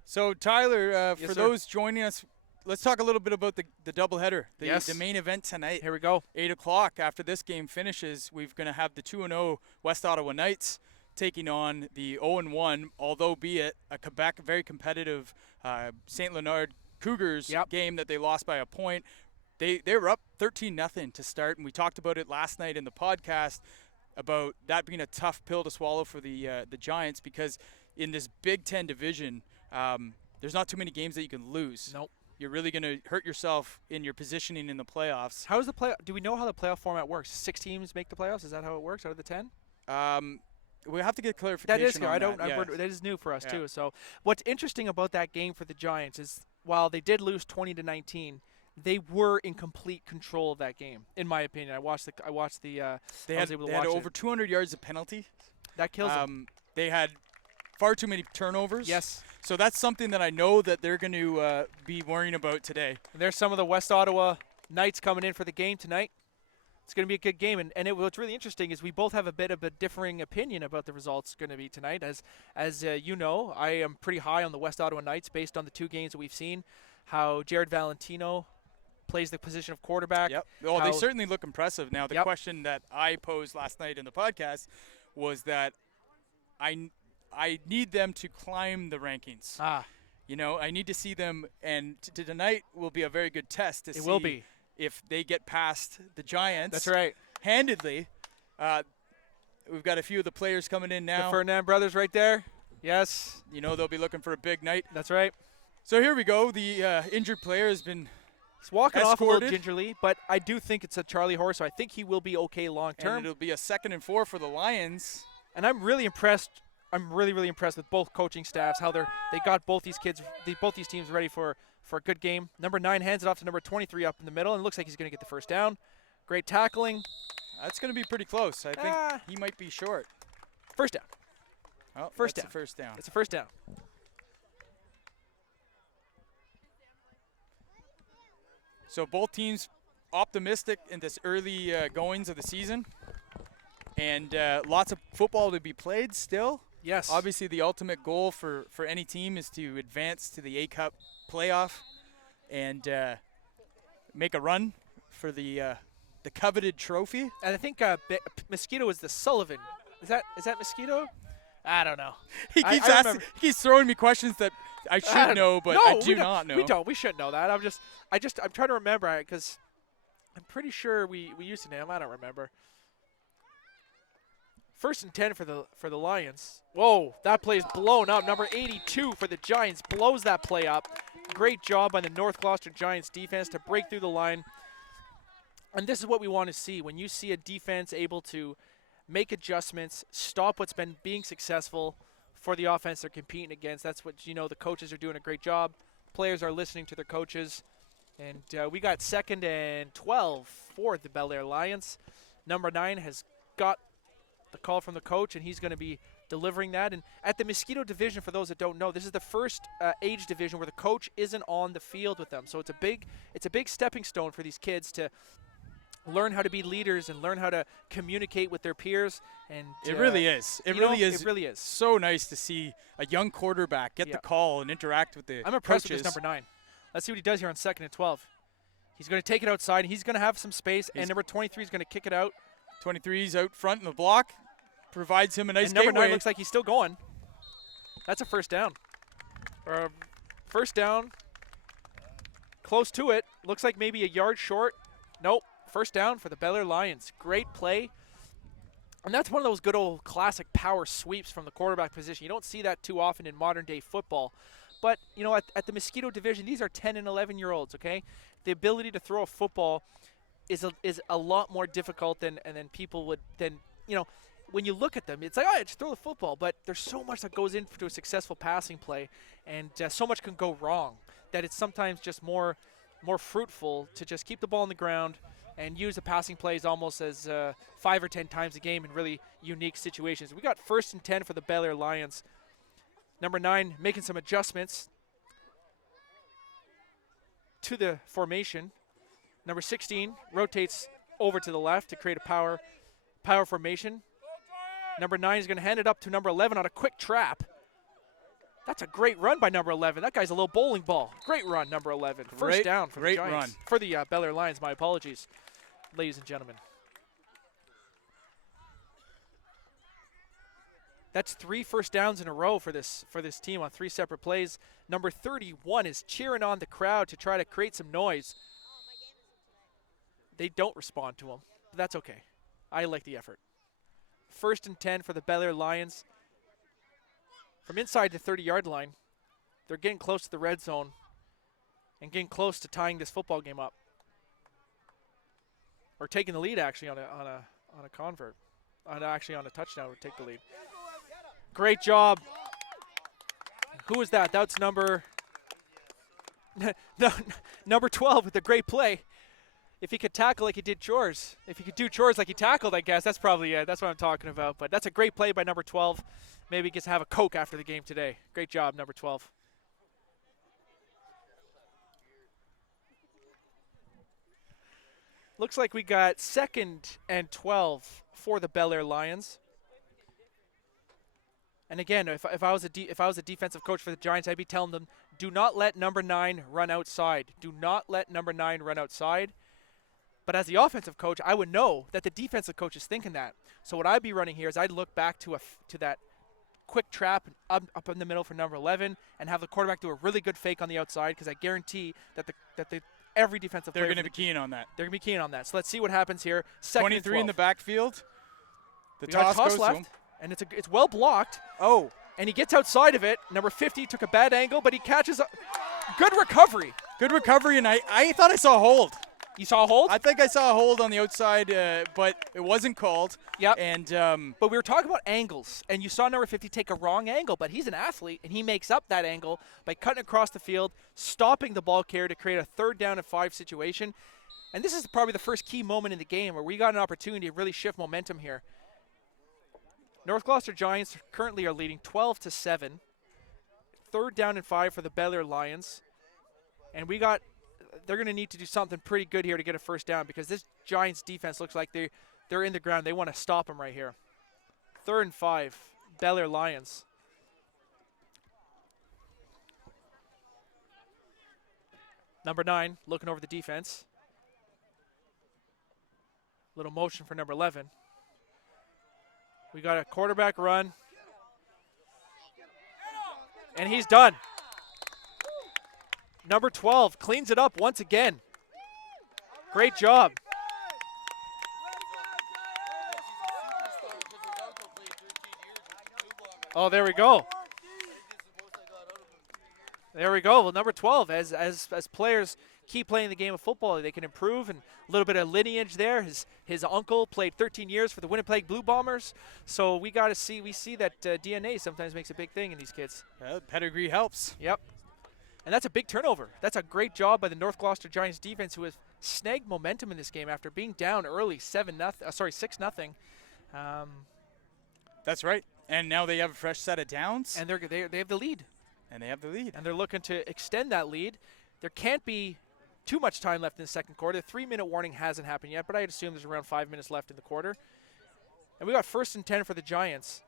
So, Tyler, Yes, for sir. those joining us, let's talk a little bit about the doubleheader, Yes. the main event tonight. Here we go. 8 o'clock. After this game finishes, we're going to have the 2-0 West Ottawa Knights taking on the 0-1, although be it a Quebec very competitive St. Leonard Cougars game that they lost by a point. They were up 13-0 to start, and we talked about it last night in the podcast about that being a tough pill to swallow for the Giants, because in this Big Ten division, there's not too many games that you can lose. Nope. You're really going to hurt yourself in your positioning in the playoffs. How is the play? Do we know how the playoff format works? 6 teams make the playoffs. Is that how it works out of the 10? We have to get clarification. That is on that is new for us too. So what's interesting about that game for the Giants is while they did lose 20-19, they were in complete control of that game, in my opinion. I watched the. They had over 200 yards of penalty. That kills them. They had far too many turnovers. Yes. So that's something that I know that they're going to be worrying about today. And there's some of the West Ottawa Knights coming in for the game tonight. It's going to be a good game, and what's really interesting is we both have a bit of a differing opinion about the results going to be tonight. As you know, I am pretty high on the West Ottawa Knights based on the 2 games that we've seen, how Jared Valentino plays the position of quarterback. Yep. Oh, they certainly look impressive. Now, the question that I posed last night in the podcast was that I need them to climb the rankings. You know, I need to see them, and tonight will be a very good test to see if they get past the Giants. That's right. Handedly. We've got a few of the players coming in now. The Fernand brothers right there. Yes. You know they'll be looking for a big night. That's right. So here we go. The injured player has been He's walking off a escorted. little gingerly, but I do think it's a Charlie horse, so I think he will be okay long term. And it'll be a 2nd and 4 for the Lions. And I'm really impressed. I'm really impressed with both coaching staffs, how they got both these teams ready for a good game. Number 9 hands it off to number 23 up in the middle, and it looks like he's going to get the first down. Great tackling. That's going to be pretty close. I think he might be short. First down. Oh, first that's down. a first down. It's a first down. So both teams optimistic in this early goings of the season. And lots of football to be played still. Yes. Obviously, the ultimate goal for any team is to advance to the A-Cup playoff and make a run for the coveted trophy. And I think Mosquito is the Sullivan. Is that Mosquito? I don't know. He keeps throwing me questions that I should know, but I do not know. We don't. We shouldn't know that. I'm trying to remember because I'm pretty sure we used to name him. I don't remember. 1st and 10 for the Lions. Whoa, that play is blown up. Number 82 for the Giants blows that play up. Great job by the North Gloucester Giants defense to break through the line. And this is what we want to see. When you see a defense able to make adjustments, stop what's been being successful for the offense they're competing against. That's what, the coaches are doing a great job. Players are listening to their coaches. And we got 2nd and 12 for the Bel-Air Lions. Number 9 has got the call from the coach, and he's going to be delivering that. And at the Mosquito division, for those that don't know, this is the first age division where the coach isn't on the field with them. So it's a big stepping stone for these kids to learn how to be leaders and learn how to communicate with their peers. And it really is. It really is so nice to see a young quarterback get the call and interact with the I'm impressed coaches. with this number 9. Let's see what he does here on 2nd and 12. He's going to take it outside. He's going to have some space, and number 23 is going to kick it out. 23's out front in the block. Provides him a nice gateway. Number 9 gateway. looks like he's still going. That's a first down. First down. Close to it. Looks like maybe a yard short. Nope. First down for the Bel-Air Lions. Great play. And that's one of those good old classic power sweeps from the quarterback position. You don't see that too often in modern-day football. But, at the Mosquito division, these are 10 and 11-year-olds, okay? The ability to throw a football is a lot more difficult than people would when you look at them, it's like, oh, just throw the football. But there's so much that goes into a successful passing play, and so much can go wrong that it's sometimes just more fruitful to just keep the ball on the ground and use the passing plays almost as 5 or 10 times a game in really unique situations. We got 1st and 10 for the Bel-Air Lions. Number 9 making some adjustments to the formation. Number 16 rotates over to the left to create a power formation. Number 9 is going to hand it up to number 11 on a quick trap. That's a great run by number 11. That guy's a little bowling ball. Great run, number 11. First down for the Giants. Run. For the Bel-Air Lions, my apologies, ladies and gentlemen. That's 3 first downs in a row for this team on 3 separate plays. Number 31 is cheering on the crowd to try to create some noise. They don't respond to him, but that's okay. I like the effort. 1st and 10 for the Bel-Air Lions. From inside the 30-yard line, they're getting close to the red zone and getting close to tying this football game up. Or taking the lead actually on a convert. Actually on a touchdown would take the lead. Great job. Who is that? That's number number 12 with a great play. If he could tackle like he did chores. If he could do chores like he tackled, I guess. That's probably it. That's what I'm talking about. But that's a great play by number 12. Maybe he gets to have a Coke after the game today. Great job, number 12. Looks like we got 2nd and 12 for the Bel-Air Lions. And again, if I was a defensive coach for the Giants, I'd be telling them, do not let number 9 run outside. Do not let number 9 run outside. But as the offensive coach, I would know that the defensive coach is thinking that. So what I'd be running here is I'd look back to that quick trap up in the middle for number 11 and have the quarterback do a really good fake on the outside, because I guarantee that every defensive player, They're going to be keen on that. They're going to be keen on that. So let's see what happens here. 23 in the backfield. The toss goes left, to him. and it's well blocked. Oh. And he gets outside of it. Number 50 took a bad angle, but he catches a good recovery. Good recovery, and I thought I saw a hold. You saw a hold? I think I saw a hold on the outside, but it wasn't called. Yep. And but we were talking about angles, and you saw number 50 take a wrong angle, but he's an athlete, and he makes up that angle by cutting across the field, stopping the ball carrier to create a 3rd down and 5 situation. And this is probably the first key moment in the game where we got an opportunity to really shift momentum here. North Gloucester Giants currently are leading 12-7. 3rd down and 5 for the Bel-Air Lions. And they're going to need to do something pretty good here to get a 1st down, because this Giants defense looks like they're in the ground. They want to stop them right here. 3rd and 5, Bel-Air Lions. Number 9 looking over the defense. Little motion for number 11. We got a quarterback run. And he's done. Number 12 cleans it up once again. Great job. Oh, there we go. There we go. Well, number 12, as players keep playing the game of football, they can improve, and a little bit of lineage there. His uncle played 13 years for the Winnipeg Blue Bombers, so we see that DNA sometimes makes a big thing in these kids. Pedigree helps. Yep. And that's a big turnover. That's a great job by the North Gloucester Giants defense, who has snagged momentum in this game after being down early 6-0. That's right. And now they have a fresh set of downs. And they have the lead. And they're looking to extend that lead. There can't be too much time left in the second quarter. The 3-minute warning hasn't happened yet, but I'd assume there's around 5 minutes left in the quarter. And we got 1st and 10 for the Giants.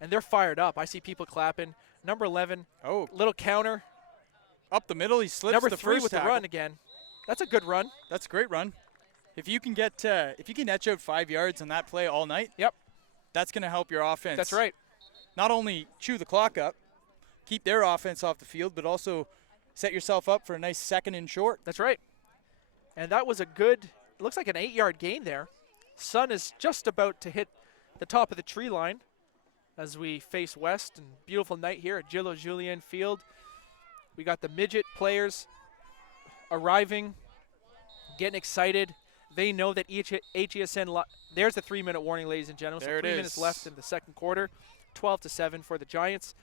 And they're fired up. I see people clapping. Number 11, little counter. Up the middle, he slips Number the 3 first with tackle. the run again. That's a good run. That's a great run. If you can etch out 5 yards on that play all night, yep, that's going to help your offense. That's right. Not only chew the clock up, keep their offense off the field, but also set yourself up for a nice 2nd and short. That's right. And that was a good, it looks like an 8-yard gain there. Sun is just about to hit the top of the tree line as we face west. And beautiful night here at Gilles Julien Field. We got the midget players arriving, getting excited. They know that HESN, there's the 3-minute warning, ladies and gentlemen. There so 3 it minutes is. left in the second quarter, 12-7 for the Giants.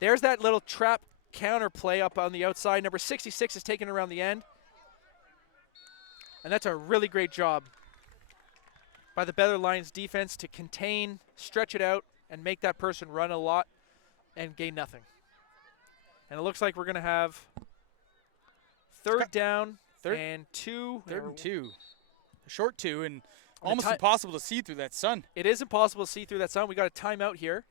There's that little trap counter play up on the outside. Number 66 is taken around the end. And that's a really great job by the Bel-Air Lions defense to contain, stretch it out, and make that person run a lot and gain nothing. And it looks like we're going to have 3rd down and 2. 3rd and 2. A short 2, and almost ti- impossible to see through that sun. It is impossible to see through that sun. We got a timeout here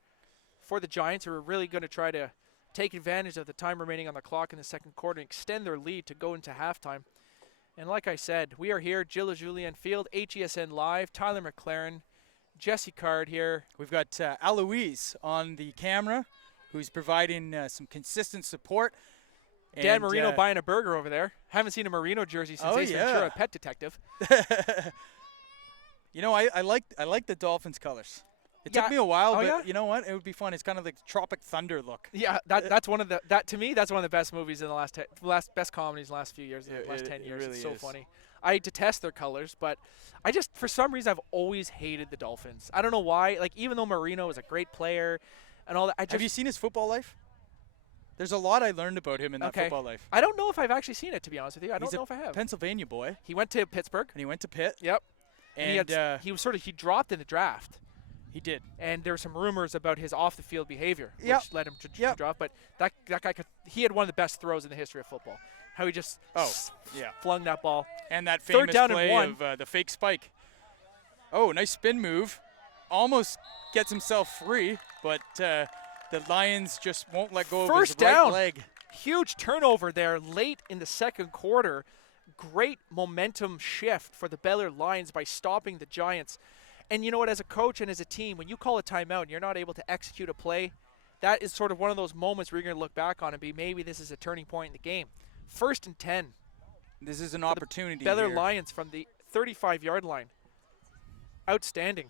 for the Giants, who are really going to try to take advantage of the time remaining on the clock in the second quarter and extend their lead to go into halftime. And like I said, we are here, Gilles Julien Field, HESN Live, Tyler McLaren, Jesse Card here. We've got Aloise on the camera, who's providing some consistent support. Dan And, Marino buying a burger over there. Haven't seen a Marino jersey since Ace Ventura, Pet Detective. You know, I like the Dolphins colors. It took me a while, but you know what? It would be fun. It's kind of like Tropic Thunder look. Yeah, that's one of the to me that's one of the best movies in the last best comedies in the last few years, in the last 10 years. Really it's so is. funny. I detest their colors, but I just for some reason I've always hated the Dolphins. I don't know why. Like even though Marino is a great player and all that, Have you seen his football life? There's a lot I learned about him in that football life. I don't know if I've actually seen it, to be honest with you. I don't know if I have. Pennsylvania boy. He went to Pittsburgh. And he went to Pitt. Yep. And he dropped in the draft. He did. And there were some rumors about his off-the-field behavior, Yep. which led him to drop. But that guy he had one of the best throws in the history of football. How he just flung that ball. And that Third famous down play and of the fake spike. Oh, nice spin move. Almost gets himself free, but the Lions just won't let go of his First down. right leg. Huge turnover there late in the second quarter. Great momentum shift for the Bel-Air Lions by stopping the Giants. And you know what, as a coach and as a team, when you call a timeout and you're not able to execute a play, that is sort of one of those moments where you're going to look back on and be, maybe this is a turning point in the game. 1st and 10. This is an opportunity Bel-Air here. Lions from the 35-yard line. Outstanding.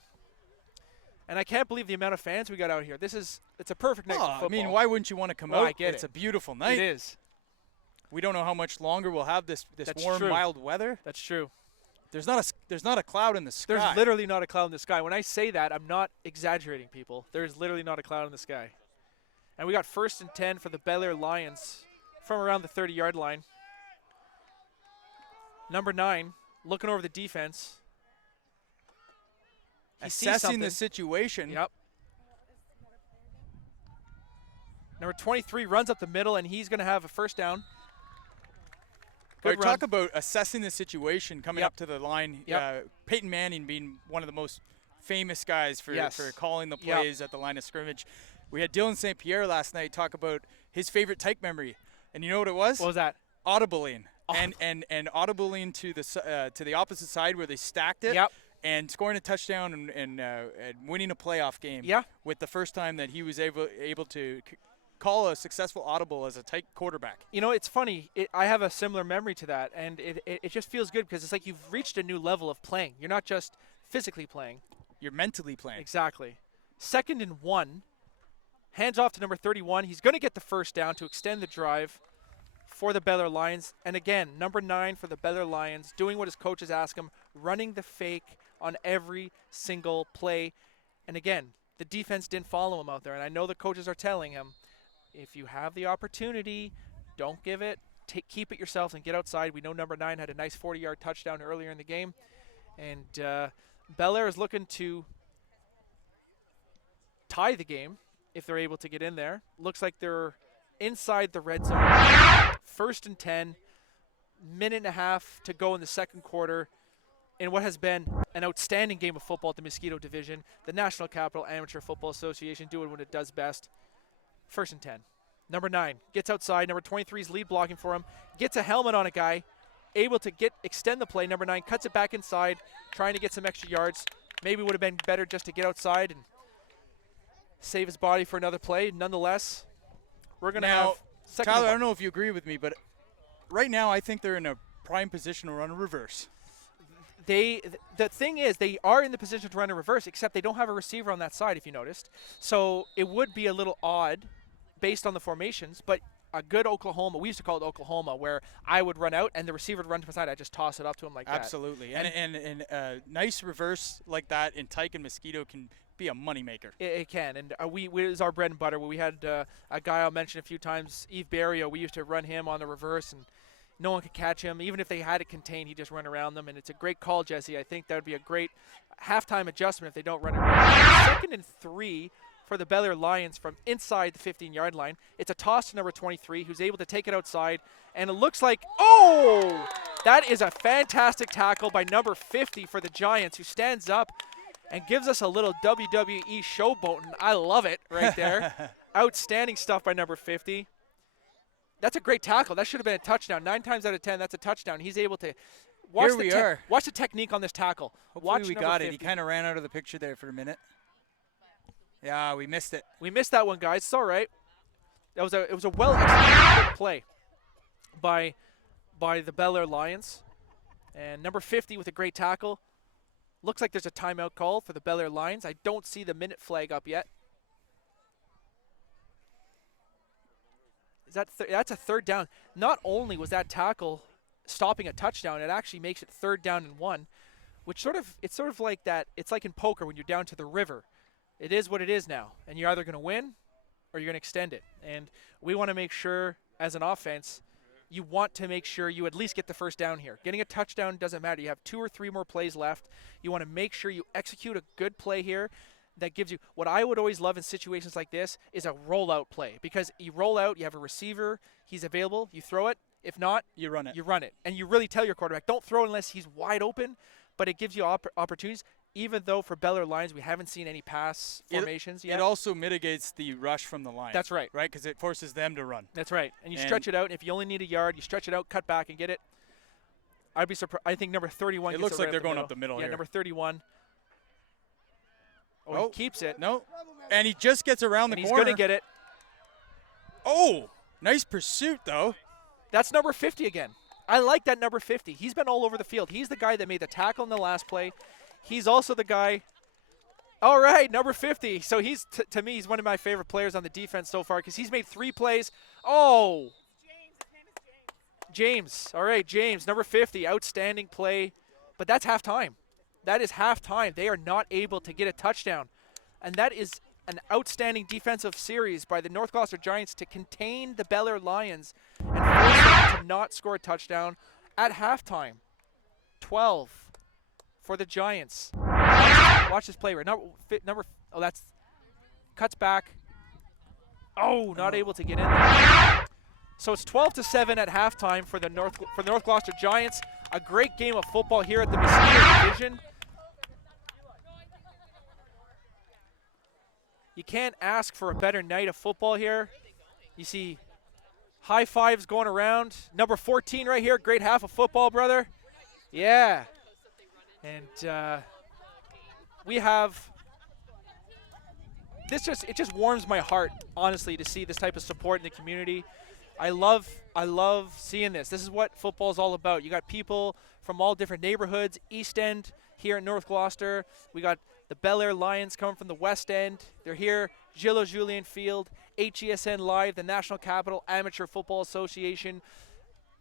And I can't believe the amount of fans we got out here. It's a perfect night for football. I mean, why wouldn't you want to come Well, out? I get It's it. a beautiful night. It is. We don't know how much longer we'll have this That's warm, true. mild weather. That's true. There's not a cloud in the sky. There's literally not a cloud in the sky. When I say that, I'm not exaggerating, people. There's literally not a cloud in the sky. And we got 1st and 10 for the Bel-Air Lions from around the 30-yard line. Number 9, looking over the defense. He sees assessing something. the situation. Yep. Number 23 runs up the middle, and he's going to have a first down. Right, Good talk run. about assessing the situation coming Yep. up to the line. Yep. Peyton Manning being one of the most famous guys for calling the Yep. plays at the line of scrimmage. We had Dylan St. Pierre last night talk about his favorite tyke memory, and you know what it was? What was that? Audibling. And audibling to the opposite side where they stacked it. Yep. And scoring a touchdown and winning a playoff game. Yeah. With the first time that he was able to call a successful audible as a tight quarterback. You know, it's funny. I have a similar memory to that, and it just feels good because it's like you've reached a new level of playing. You're not just physically playing. You're mentally playing. Exactly. 2nd and 1. Hands off to number 31. He's going to get the first down to extend the drive for the Bel-Air Lions. And again, number 9 for the Bel-Air Lions, doing what his coaches ask him, running the fake on every single play. And again, the defense didn't follow him out there. And I know the coaches are telling him, if you have the opportunity, don't give it. Keep it yourself and get outside. We know number 9 had a nice 40-yard touchdown earlier in the game. And Bel-Air is looking to tie the game if they're able to get in there. Looks like they're inside the red zone. 1st and 10. Minute and a half to go in the second quarter in what has been an outstanding game of football at the Mosquito Division. The National Capital Amateur Football Association doing what it does best. 1st and 10. Number 9 gets outside. Number 23 is lead blocking for him. Gets a helmet on a guy. Able to extend the play. Number 9 cuts it back inside, trying to get some extra yards. Maybe would have been better just to get outside and save his body for another play. Nonetheless, we're going to have second. Tyler, I don't know if you agree with me, but right now I think they're in a prime position to run a reverse. The thing is, they are in the position to run a reverse, except they don't have a receiver on that side, if you noticed. So it would be a little odd based on the formations, but a good Oklahoma, we used to call it Oklahoma, where I would run out and the receiver would run to my side. I just toss it up to him like Absolutely. that. And a nice reverse like that in Tyke and Mosquito can be a moneymaker. It can. And it was our bread and butter. We had a guy I'll mention a few times, Yves Barrio. We used to run him on the reverse, and no one could catch him. Even if they had it contained, he'd just run around them. And it's a great call, Jesse. I think that would be a great halftime adjustment if they don't run it around. 2nd and 3 for the Bel-Air Lions from inside the 15-yard line. It's a toss to number 23, who's able to take it outside. And it looks like, that is a fantastic tackle by number 50 for the Giants, who stands up and gives us a little WWE showboating. I love it right there. Outstanding stuff by number 50. That's a great tackle. That should have been a touchdown. 9 times out of 10, that's a touchdown. He's able to Watch Here we are. Watch the technique on this tackle. Hopefully Watch we number got it. 50. He kind of ran out of the picture there for a minute. Yeah, we missed it. We missed that one, guys. It's all right. It was a well executed play by the Bel-Air Lions, and number 50 with a great tackle. Looks like there's a timeout call for the Bel-Air Lions. I don't see the minute flag up yet. Is that that's a third down? Not only was that tackle stopping a touchdown, it actually makes it 3rd down and 1, which it's sort of like that. It's like in poker when you're down to the river. It is what it is now, and you're either going to win or you're going to extend it. And we want to make sure, as an offense, you want to make sure you at least get the first down here. Getting a touchdown doesn't matter. You have 2 or 3 more plays left. You want to make sure you execute a good play here that gives you what I would always love in situations like this is a rollout play, because you roll out, you have a receiver, he's available, you throw it. If not, you run it. You run it. And you really tell your quarterback, don't throw unless he's wide open, but it gives you opportunities. Even though for Bel-Air Lions we haven't seen any pass formations yet. It also mitigates the rush from the line. That's right. Right, because it forces them to run. That's right. And you stretch it out. And if you only need a yard, you stretch it out, cut back, and get it. I'd be surprised. I think number 31 It gets looks it like right they're going middle. up the middle Yeah, here. number 31. Oh, he keeps it. No. And he just gets around the And he's corner. going to get it. Oh, nice pursuit, though. That's number 50 again. I like that number 50. He's been all over the field. He's the guy that made the tackle in the last play. He's also the guy. All right, number 50. So he's, to me, he's one of my favorite players on the defense so far because he's made 3 plays. Oh. James. All right, James, number 50. Outstanding play. But that's halftime. That is halftime. They are not able to get a touchdown. And that is an outstanding defensive series by the North Gloucester Giants to contain the Bel-Air Lions and force them to not score a touchdown at halftime. 12 for the Giants. Watch this play right number. Oh, that's cuts back. Oh, not able to get in there. So it's 12-7 at halftime for the North Gloucester Giants. A great game of football here at the Mosquito Division. You can't ask for a better night of football here. You see high fives going around. Number 14 right here. Great half of football, brother. Yeah. And we have this. It just warms my heart, honestly, to see this type of support in the community. I love seeing this. This is what football is all about. You got people from all different neighborhoods. East End here in North Gloucester. We got the Bel-Air Lions coming from the West End. They're here. Gilles Field, HESN Live, the National Capital Amateur Football Association.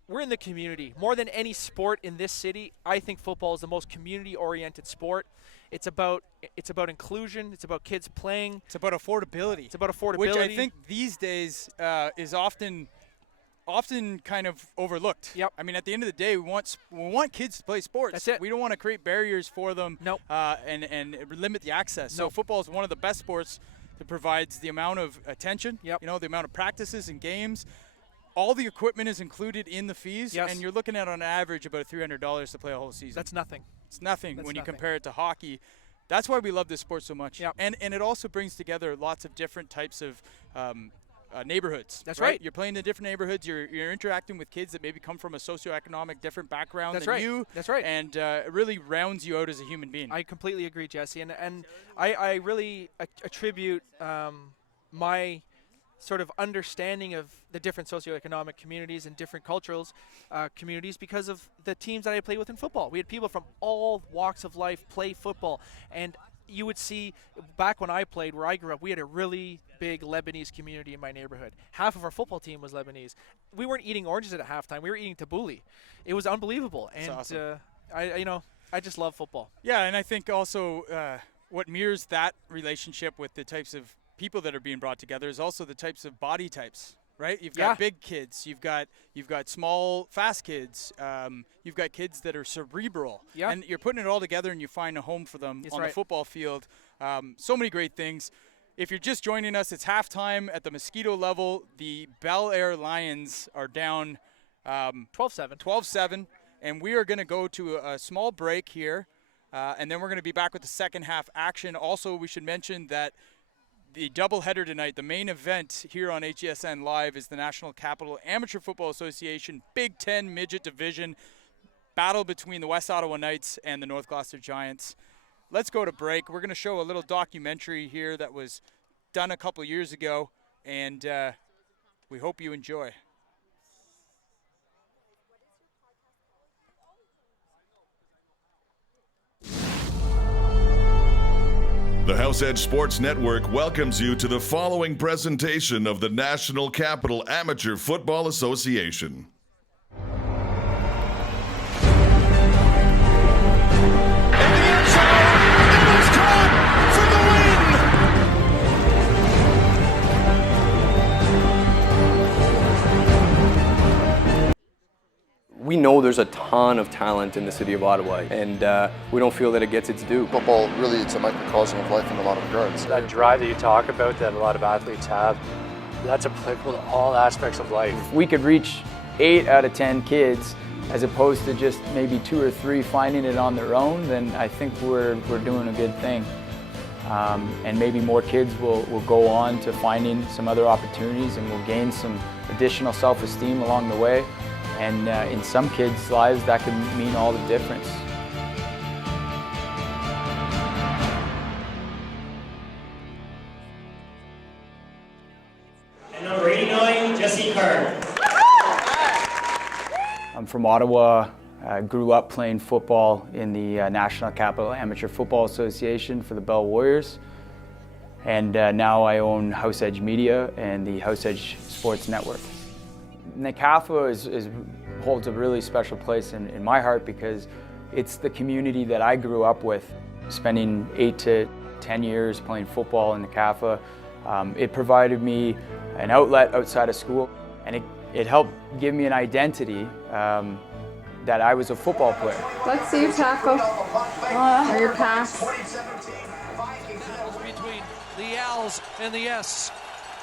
We're in the community. More than any sport in this city, I think football is the most community-oriented sport. It's about inclusion. It's about kids playing. It's about affordability. It's about affordability. Which I think these days is often kind of overlooked. Yep. I mean, at the end of the day, we want kids to play sports. That's it. We don't want to create barriers for them. Nope. And limit the access. So Nope. football is one of the best sports that provides the amount of attention. Yep. You know, the amount of practices and games. All the equipment is included in the fees, Yes. and you're looking at on average about $300 to play a whole season. That's nothing. It's nothing That's when you nothing. compare it to hockey. That's why we love this sport so much. Yep. And it also brings together lots of different types of neighborhoods. That's right. You're playing in different neighborhoods. You're interacting with kids that maybe come from a socioeconomic different background That's than right. you. That's right. And it really rounds you out as a human being. I completely agree, Jesse. And I really attribute my sort of understanding of the different socioeconomic communities and different cultural communities because of the teams that I played with in football. We had people from all walks of life play football. And you would see back when I played, where I grew up, we had a really big Lebanese community in my neighborhood. Half of our football team was Lebanese. We weren't eating oranges at halftime. We were eating tabbouleh. It was unbelievable. And That's awesome. I just love football. Yeah, and I think also what mirrors that relationship with the types of people that are being brought together is also the types of body types, right? You've got big kids, you've got small, fast kids, you've got kids that are cerebral, and you're putting it all together and you find a home for them on the football field. So many great things. If you're just joining us, it's halftime at the Mosquito level. The Bel-Air Lions are down 12-7, and we are going to go to a small break here, and then we're going to be back with the second half action. Also, we should mention that the doubleheader tonight, the main event here on HESN Live, is the National Capital Amateur Football Association Big Ten Midget Division. battle between the West Ottawa Knights and the North Gloucester Giants. Let's go to break. We're going to show a little documentary here that was done a couple years ago, and we hope you enjoy. The House Edge Sports Network welcomes you to the following presentation of the National Capital Amateur Football Association. We know there's a ton of talent in the city of Ottawa, and we don't feel that it gets its due. Football, really, it's a microcosm of life in a lot of regards. That drive that you talk about that a lot of athletes have, that's applicable to all aspects of life. If we could reach 8 out of 10 kids, as opposed to just maybe 2 or 3 finding it on their own, then I think we're doing a good thing. And maybe more kids will go on to finding some other opportunities, and will gain some additional self-esteem along the way. And in some kids' lives, that could mean all the difference. And number 89, Jesse Card. I'm from Ottawa. I grew up playing football in the National Capital Amateur Football Association for the Bell Warriors. And now I own House Edge Media and the House Edge Sports Network. NCAFA holds a really special place in my heart because it's the community that I grew up with. Spending 8 to 10 years playing football in NCAFA, it provided me an outlet outside of school, and it helped give me an identity that I was a football player. Let's see your tackle or your pass. Between the L's and the S.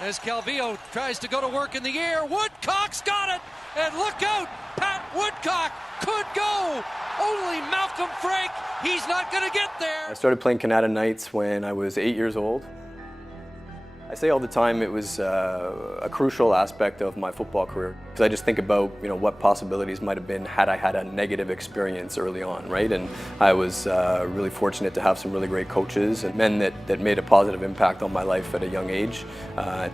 As Calvillo tries to go to work in the air, Woodcock's got it! And look out! Pat Woodcock could go! Only Malcolm Frank, he's not gonna get there! I started playing Canada Knights when I was 8 years old. I say all the time it was a crucial aspect of my football career, because I just think about what possibilities might have been had I had a negative experience early on, right? And I was really fortunate to have some really great coaches and men that made a positive impact on my life at a young age.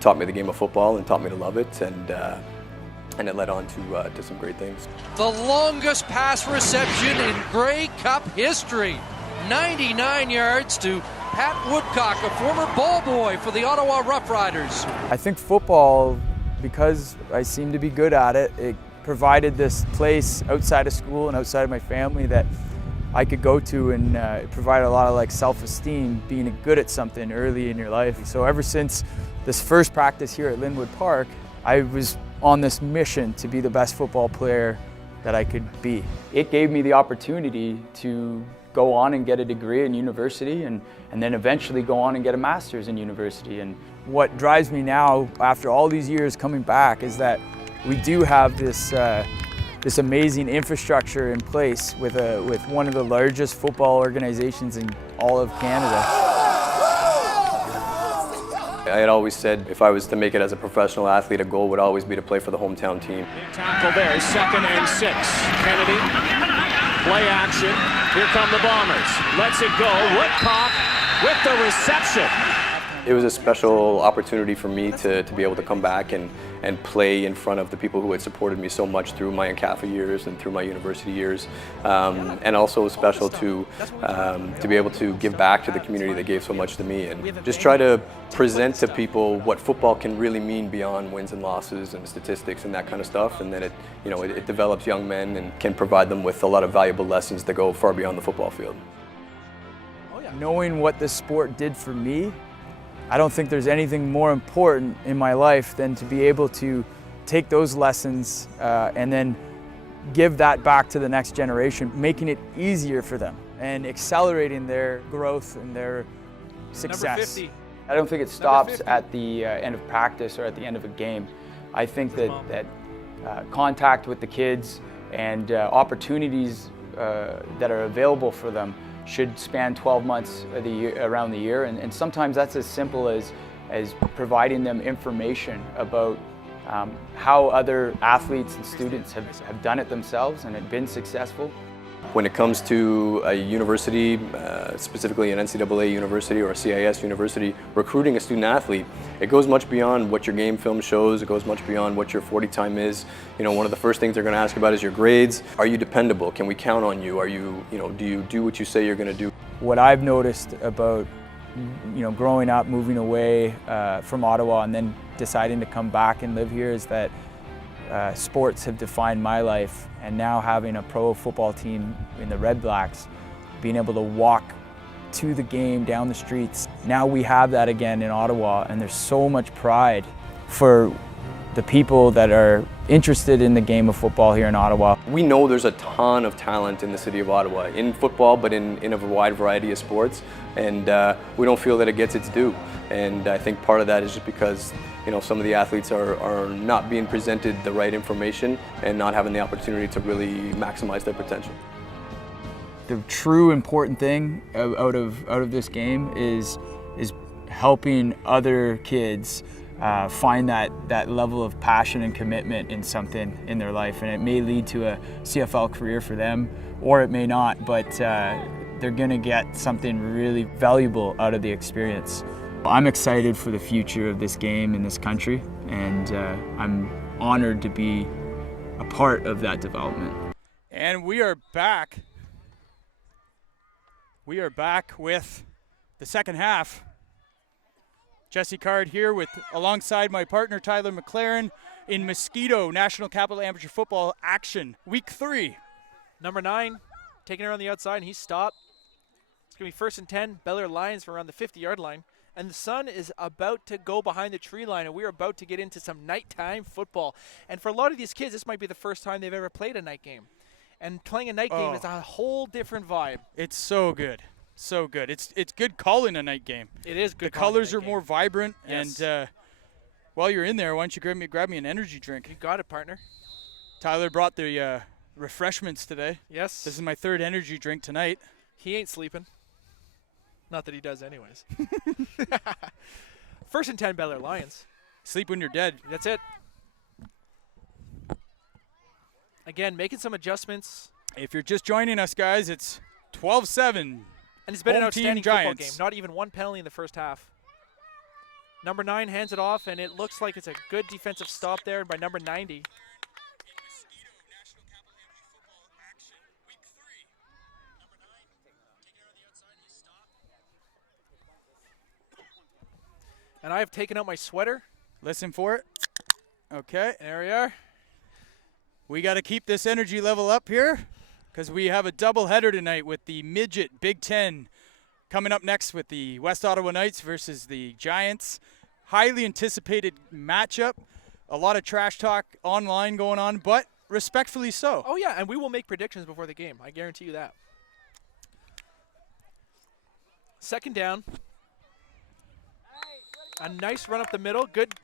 Taught me the game of football and taught me to love it, and it led on to some great things. The longest pass reception in Grey Cup history, 99 yards to Pat Woodcock, a former ball boy for the Ottawa Rough Riders. I think football, because I seem to be good at it, it provided this place outside of school and outside of my family that I could go to, and it provided a lot of self-esteem, being good at something early in your life. So ever since this first practice here at Linwood Park, I was on this mission to be the best football player that I could be. It gave me the opportunity to go on and get a degree in university, and then eventually go on and get a master's in university. And what drives me now, after all these years coming back, is that we do have this amazing infrastructure in place with one of the largest football organizations in all of Canada. I had always said if I was to make it as a professional athlete, a goal would always be to play for the hometown team. Tackle there, 2nd and 6. Kennedy, play action. Here come the Bombers. Lets it go. Woodcock with the reception. It was a special opportunity for me to be able to come back and play in front of the people who had supported me so much through my NCAFA years and through my university years, and also special to be able to give back to the community that gave so much to me, and just try to present to people what football can really mean beyond wins and losses and statistics and that kind of stuff, and then it develops young men and can provide them with a lot of valuable lessons that go far beyond the football field. Knowing what this sport did for me, I don't think there's anything more important in my life than to be able to take those lessons and then give that back to the next generation, making it easier for them and accelerating their growth and their success. Number 50. I don't think it stops at the end of practice or at the end of a game. I think that contact with the kids and opportunities that are available for them should span 12 months of the year, around the year, and sometimes that's as simple as providing them information about how other athletes and students have done it themselves and have been successful. When it comes to a university, specifically an NCAA university or a CIS university, recruiting a student athlete, it goes much beyond what your game film shows. It goes much beyond what your 40 time is. You know, one of the first things they're going to ask about is your grades. Are you dependable? Can we count on you? Are you, do you do what you say you're going to do? What I've noticed about, growing up, moving away from Ottawa and then deciding to come back and live here is that sports have defined my life, and now having a pro football team in the Red Blacks, being able to walk to the game down the streets. Now we have that again in Ottawa, and there's so much pride for the people that are interested in the game of football here in Ottawa. We know there's a ton of talent in the city of Ottawa, in football, but in a wide variety of sports, and we don't feel that it gets its due. And I think part of that is just because some of the athletes are not being presented the right information and not having the opportunity to really maximize their potential. The true important thing out of this game is helping other kids find that level of passion and commitment in something in their life, and it may lead to a CFL career for them, or it may not, but they're gonna get something really valuable out of the experience. I'm excited for the future of this game in this country, and I'm honored to be a part of that development. And we are back. We are back with the second half. Jesse Card here alongside my partner Tyler McLaren in Mosquito National Capital Amateur Football action, week 3. Number 9, taking her on the outside, and he stopped. It's going to be 1st and 10, Bel-Air Lions for around the 50-yard line. And the sun is about to go behind the tree line, and we're about to get into some nighttime football. And for a lot of these kids, this might be the first time they've ever played a night game. And playing a night game is a whole different vibe. It's so good. So good. It's good calling a night game. It is good. The colors are game. more vibrant, yes. And while you're in there, why don't you grab me an energy drink? You got it, partner. Tyler brought the refreshments today. Yes. This is my 3rd energy drink tonight. He ain't sleeping. Not that he does anyways. 1st and 10, Bel-Air Lions. Sleep when you're dead. That's it. Again, making some adjustments. If you're just joining us, guys, it's 12-7. And it's been an outstanding football game. Not even one penalty in the first half. Number 9 hands it off, and it looks like it's a good defensive stop there by number 90. And I have taken out my sweater. Listen for it. Okay. There we are. We got to keep this energy level up here because we have a doubleheader tonight with the Midget Big Ten coming up next with the West Ottawa Knights versus the Giants. Highly anticipated matchup. A lot of trash talk online going on, but respectfully so. Oh, yeah, and we will make predictions before the game. I guarantee you that. 2nd down. A nice run up the middle. Good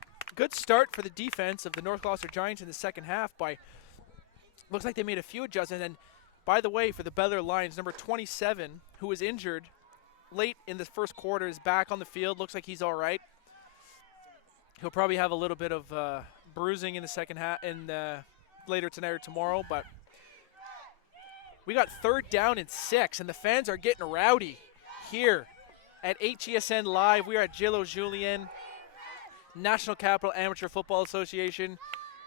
start for the defense of the North Gloucester Giants in the second half. Looks like they made a few adjustments. And by the way, for the Bel-Air Lions, number 27, who was injured late in the first quarter, is back on the field. Looks like he's all right. He'll probably have a little bit of bruising in the second half, later tonight or tomorrow. But we got 3rd down and 6, and the fans are getting rowdy here at HESN Live. We are at Gillo Julien, National Capital Amateur Football Association.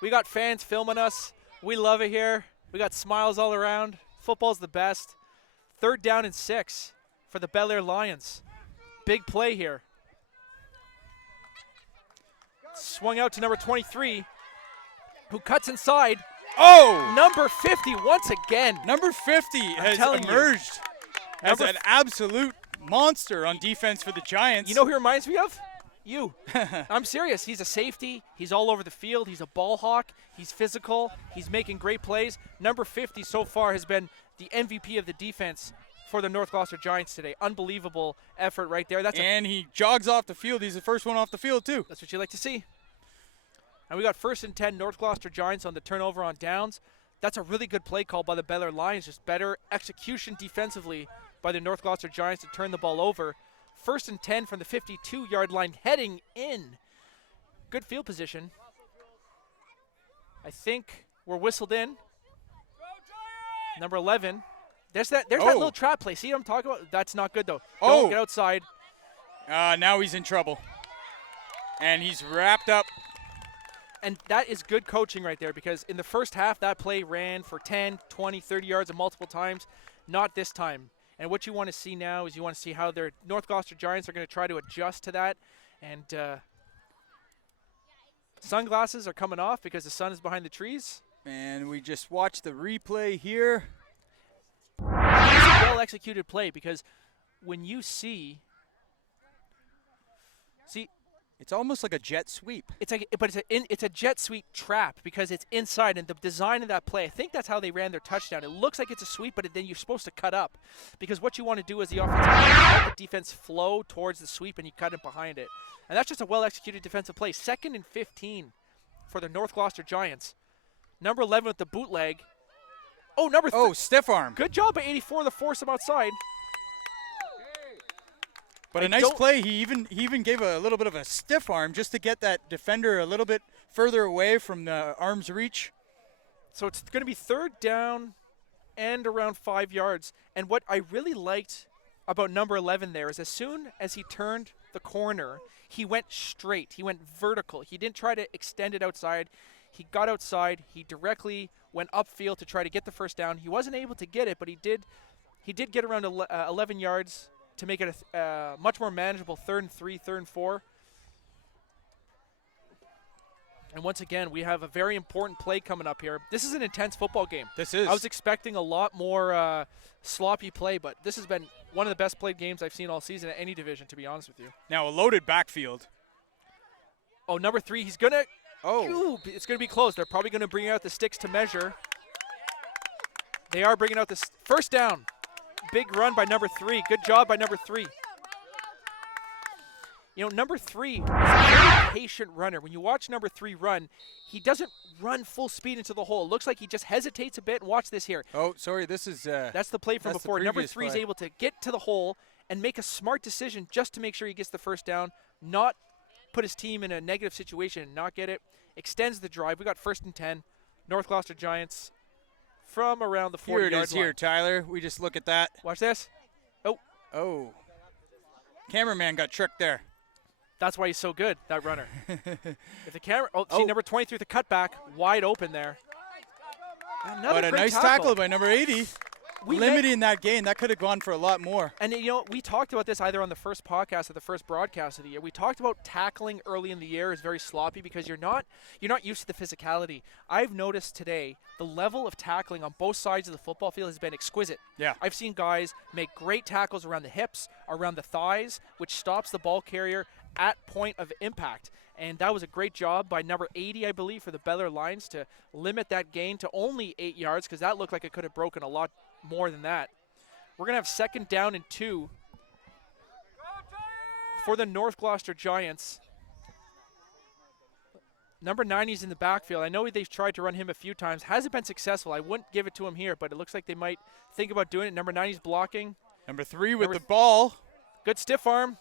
We got fans filming us. We love it here. We got smiles all around. Football's the best. 3rd down and 6 for the Bel-Air Lions. Big play here. Swung out to number 23, who cuts inside. Oh! Number 50 once again. Number 50 has emerged as an absolute monster on defense for the Giants. You know who he reminds me of? You. I'm serious. He's a safety. He's all over the field. He's a ball hawk. He's physical. He's making great plays. Number 50 so far has been the MVP of the defense for the North Gloucester Giants today. Unbelievable effort right there. And he jogs off the field. He's the first one off the field, too. That's what you like to see. And we got 1st and 10 North Gloucester Giants on the turnover on downs. That's a really good play call by the Bel-Air Lions. Just better execution defensively by the North Gloucester Giants to turn the ball over. 1st and 10 from the 52-yard line heading in. Good field position. I think we're whistled in. Number 11, There's that little trap play. See what I'm talking about? That's not good, though. Oh. Don't get outside. Now he's in trouble. And he's wrapped up. And that is good coaching right there, because in the first half, that play ran for 10, 20, 30 yards and multiple times. Not this time. And what you want to see now is you want to see how their North Gloucester Giants are going to try to adjust to that. And sunglasses are coming off because the sun is behind the trees. And we just watched the replay here. It's a well-executed play, because when you see, it's almost like a jet sweep. It's a jet sweep trap, because it's inside, and the design of that play, I think that's how they ran their touchdown. It looks like it's a sweep, but then you're supposed to cut up, because what you want to do is the offensive line, let the defense flow towards the sweep, and you cut it behind it. And that's just a well-executed defensive play. 2nd and 15 for the North Gloucester Giants. Number 11 with the bootleg. Oh, stiff arm. Good job by 84 to force him outside. But a nice play. He even gave a little bit of a stiff arm just to get that defender a little bit further away from the arm's reach. So it's going to be 3rd down and around 5 yards. And what I really liked about number 11 there is as soon as he turned the corner, he went straight. He went vertical. He didn't try to extend it outside. He got outside. He directly went upfield to try to get the first down. He wasn't able to get it, but he did get around 11 yards to make it a much more manageable 3rd and 3, 3rd and 4. And once again, we have a very important play coming up here. This is an intense football game. This is. I was expecting a lot more sloppy play, but this has been one of the best played games I've seen all season at any division, to be honest with you. Now a loaded backfield. Oh, number 3, he's going to. Oh. Ooh, it's going to be close. They're probably going to bring out the sticks to measure. They are bringing out the first down. Big run by number 3. Good job by number 3. You know, number 3 is a very patient runner. When you watch number 3 run, he doesn't run full speed into the hole. It looks like he just hesitates a bit. And watch this here. Oh, sorry. This is. That's the play from before. Number 3 is able to get to the hole and make a smart decision just to make sure he gets the first down, not put his team in a negative situation and not get it. Extends the drive. We got 1st and 10. North Gloucester Giants from around the 40-yard line. Here it is here, Tyler. We just look at that. Watch this. Oh. Cameraman got tricked there. That's why he's so good, that runner. If the camera, see number 23 with the cutback, wide open there. But a nice tackle by number 80. Limiting that gain. That could have gone for a lot more. And, you know, we talked about this either on the first podcast or the first broadcast of the year. We talked about tackling early in the year is very sloppy because you're not used to the physicality. I've noticed today the level of tackling on both sides of the football field has been exquisite. Yeah. I've seen guys make great tackles around the hips, around the thighs, which stops the ball carrier at point of impact. And that was a great job by number 80, I believe, for the Bel-Air Lions to limit that gain to only 8 yards, because that looked like it could have broken a lot more than that. We're going to have 2nd down and 2 for the North Gloucester Giants. Number 90 is in the backfield. I know they've tried to run him a few times. Hasn't been successful. I wouldn't give it to him here, but it looks like they might think about doing it. Number 90 is blocking. Number 3 with the ball. Good stiff arm.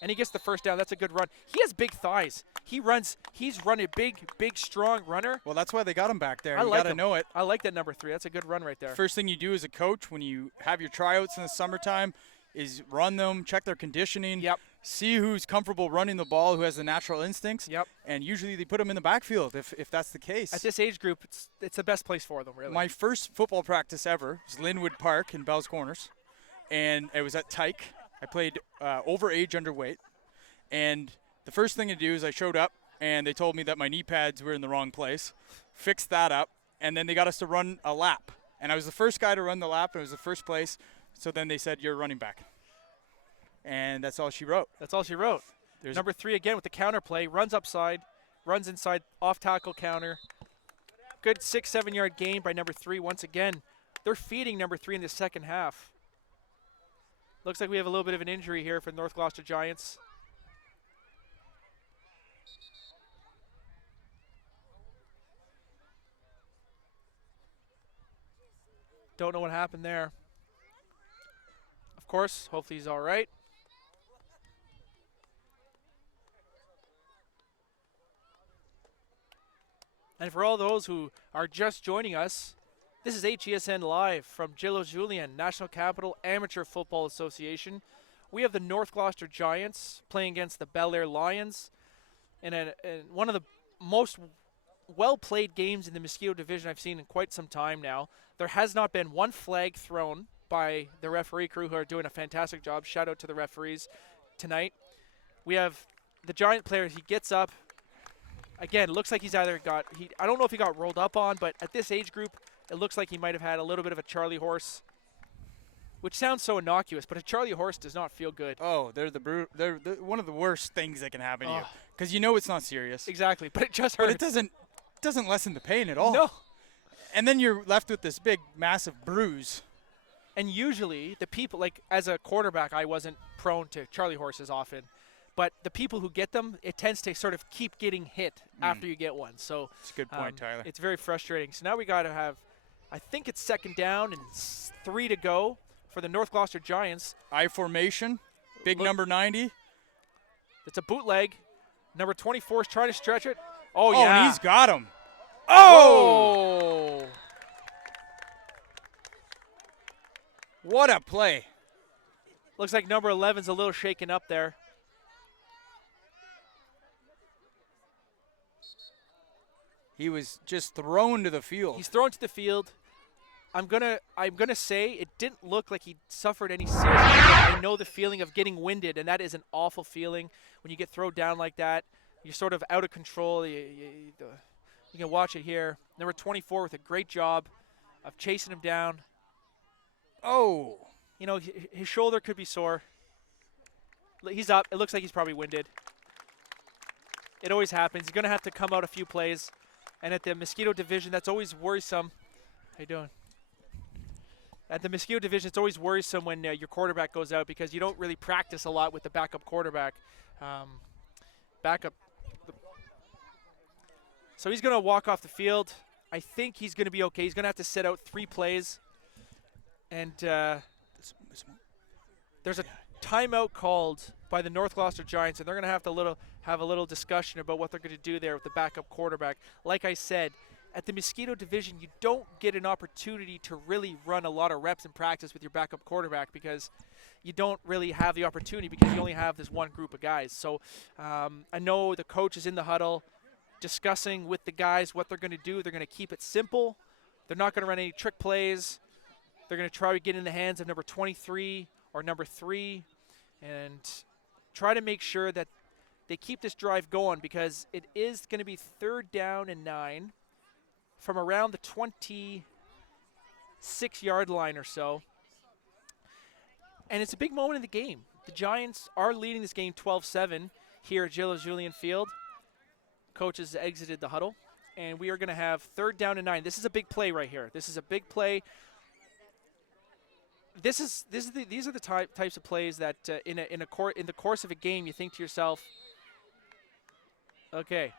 And he gets the first down. That's a good run. He has big thighs. He's run a big, strong runner. Well, that's why they got him back there. I like got to know it. I like that number 3. That's a good run right there. First thing you do as a coach when you have your tryouts in the summertime is run them, check their conditioning, see who's comfortable running the ball, who has the natural instincts, and usually they put them in the backfield if that's the case. At this age group, it's the best place for them, really. My first football practice ever was Linwood Park in Bell's Corners, and it was at Tyke. I played over age underweight. And the first thing to do is I showed up, and they told me that my knee pads were in the wrong place, fixed that up, and then they got us to run a lap. And I was the first guy to run the lap, and it was the first place. So then they said, you're running back. And that's all she wrote. That's all she wrote. There's number 3 again with the counter play, runs upside, runs inside, off tackle counter. Good 6-7 yard gain by number 3. Once again, they're feeding number 3 in the second half. Looks like we have a little bit of an injury here for North Gloucester Giants. Don't know what happened there. Of course, hopefully he's all right. And for all those who are just joining us, This is HESN Live from Gillo Julian, National Capital Amateur Football Association. We have the North Gloucester Giants playing against the Bel-Air Lions in one of the most well-played games in the Mosquito division I've seen in quite some time now. There has not been one flag thrown by the referee crew, who are doing a fantastic job. Shout out to the referees tonight. We have the Giant player. He gets up. Again, it looks like he's either got, I don't know if he got rolled up on, but at this age group, it looks like he might have had a little bit of a Charlie horse, which sounds so innocuous, but a Charlie horse does not feel good. Oh, they're one of the worst things that can happen to you, because you know it's not serious. Exactly, but it just hurts. But it doesn't lessen the pain at all. No. And then you're left with this big, massive bruise. And usually the people, like as a quarterback, I wasn't prone to Charlie horses often, but the people who get them, it tends to sort of keep getting hit after you get one. So it's a good point, Tyler. It's very frustrating. So now we got to have, I think it's second down and 3 to go for the North Gloucester Giants. I formation, big number 90. It's a bootleg. Number 24 is trying to stretch it. Oh, yeah. And he's got him. Oh! What a play. Looks like number 11's a little shaken up there. He was just thrown to the field. He's thrown to the field. I'm gonna say it didn't look like he suffered any serious injury. I know the feeling of getting winded, and that is an awful feeling when you get thrown down like that. You're sort of out of control. You can watch it here. Number 24 with a great job of chasing him down. Oh. You know, his shoulder could be sore. He's up. It looks like he's probably winded. It always happens. He's going to have to come out a few plays. And at the Mosquito division, that's always worrisome. How you doing? At the Mosquito division, it's always worrisome when your quarterback goes out, because you don't really practice a lot with the backup quarterback. So he's going to walk off the field. I think he's going to be okay. He's going to have to sit out 3 plays. And there's a timeout called by the North Gloucester Giants, and they're going to have a little discussion about what they're going to do there with the backup quarterback. Like I said, at the Mosquito division, you don't get an opportunity to really run a lot of reps in practice with your backup quarterback, because you don't really have the opportunity, because you only have this one group of guys. So I know the coach is in the huddle discussing with the guys what they're going to do. They're going to keep it simple. They're not going to run any trick plays. They're going to try to get in the hands of number 23 or number 3 and try to make sure that they keep this drive going, because it is going to be 3rd down and 9 from around the 26-yard line or so. And it's a big moment in the game. The Giants are leading this game 12-7 here at Gillo Julian Field. Coach has exited the huddle, and we are going to have 3rd down and 9. This is a big play right here. This is a big play. These are the types of plays that in the course of a game, you think to yourself, okay.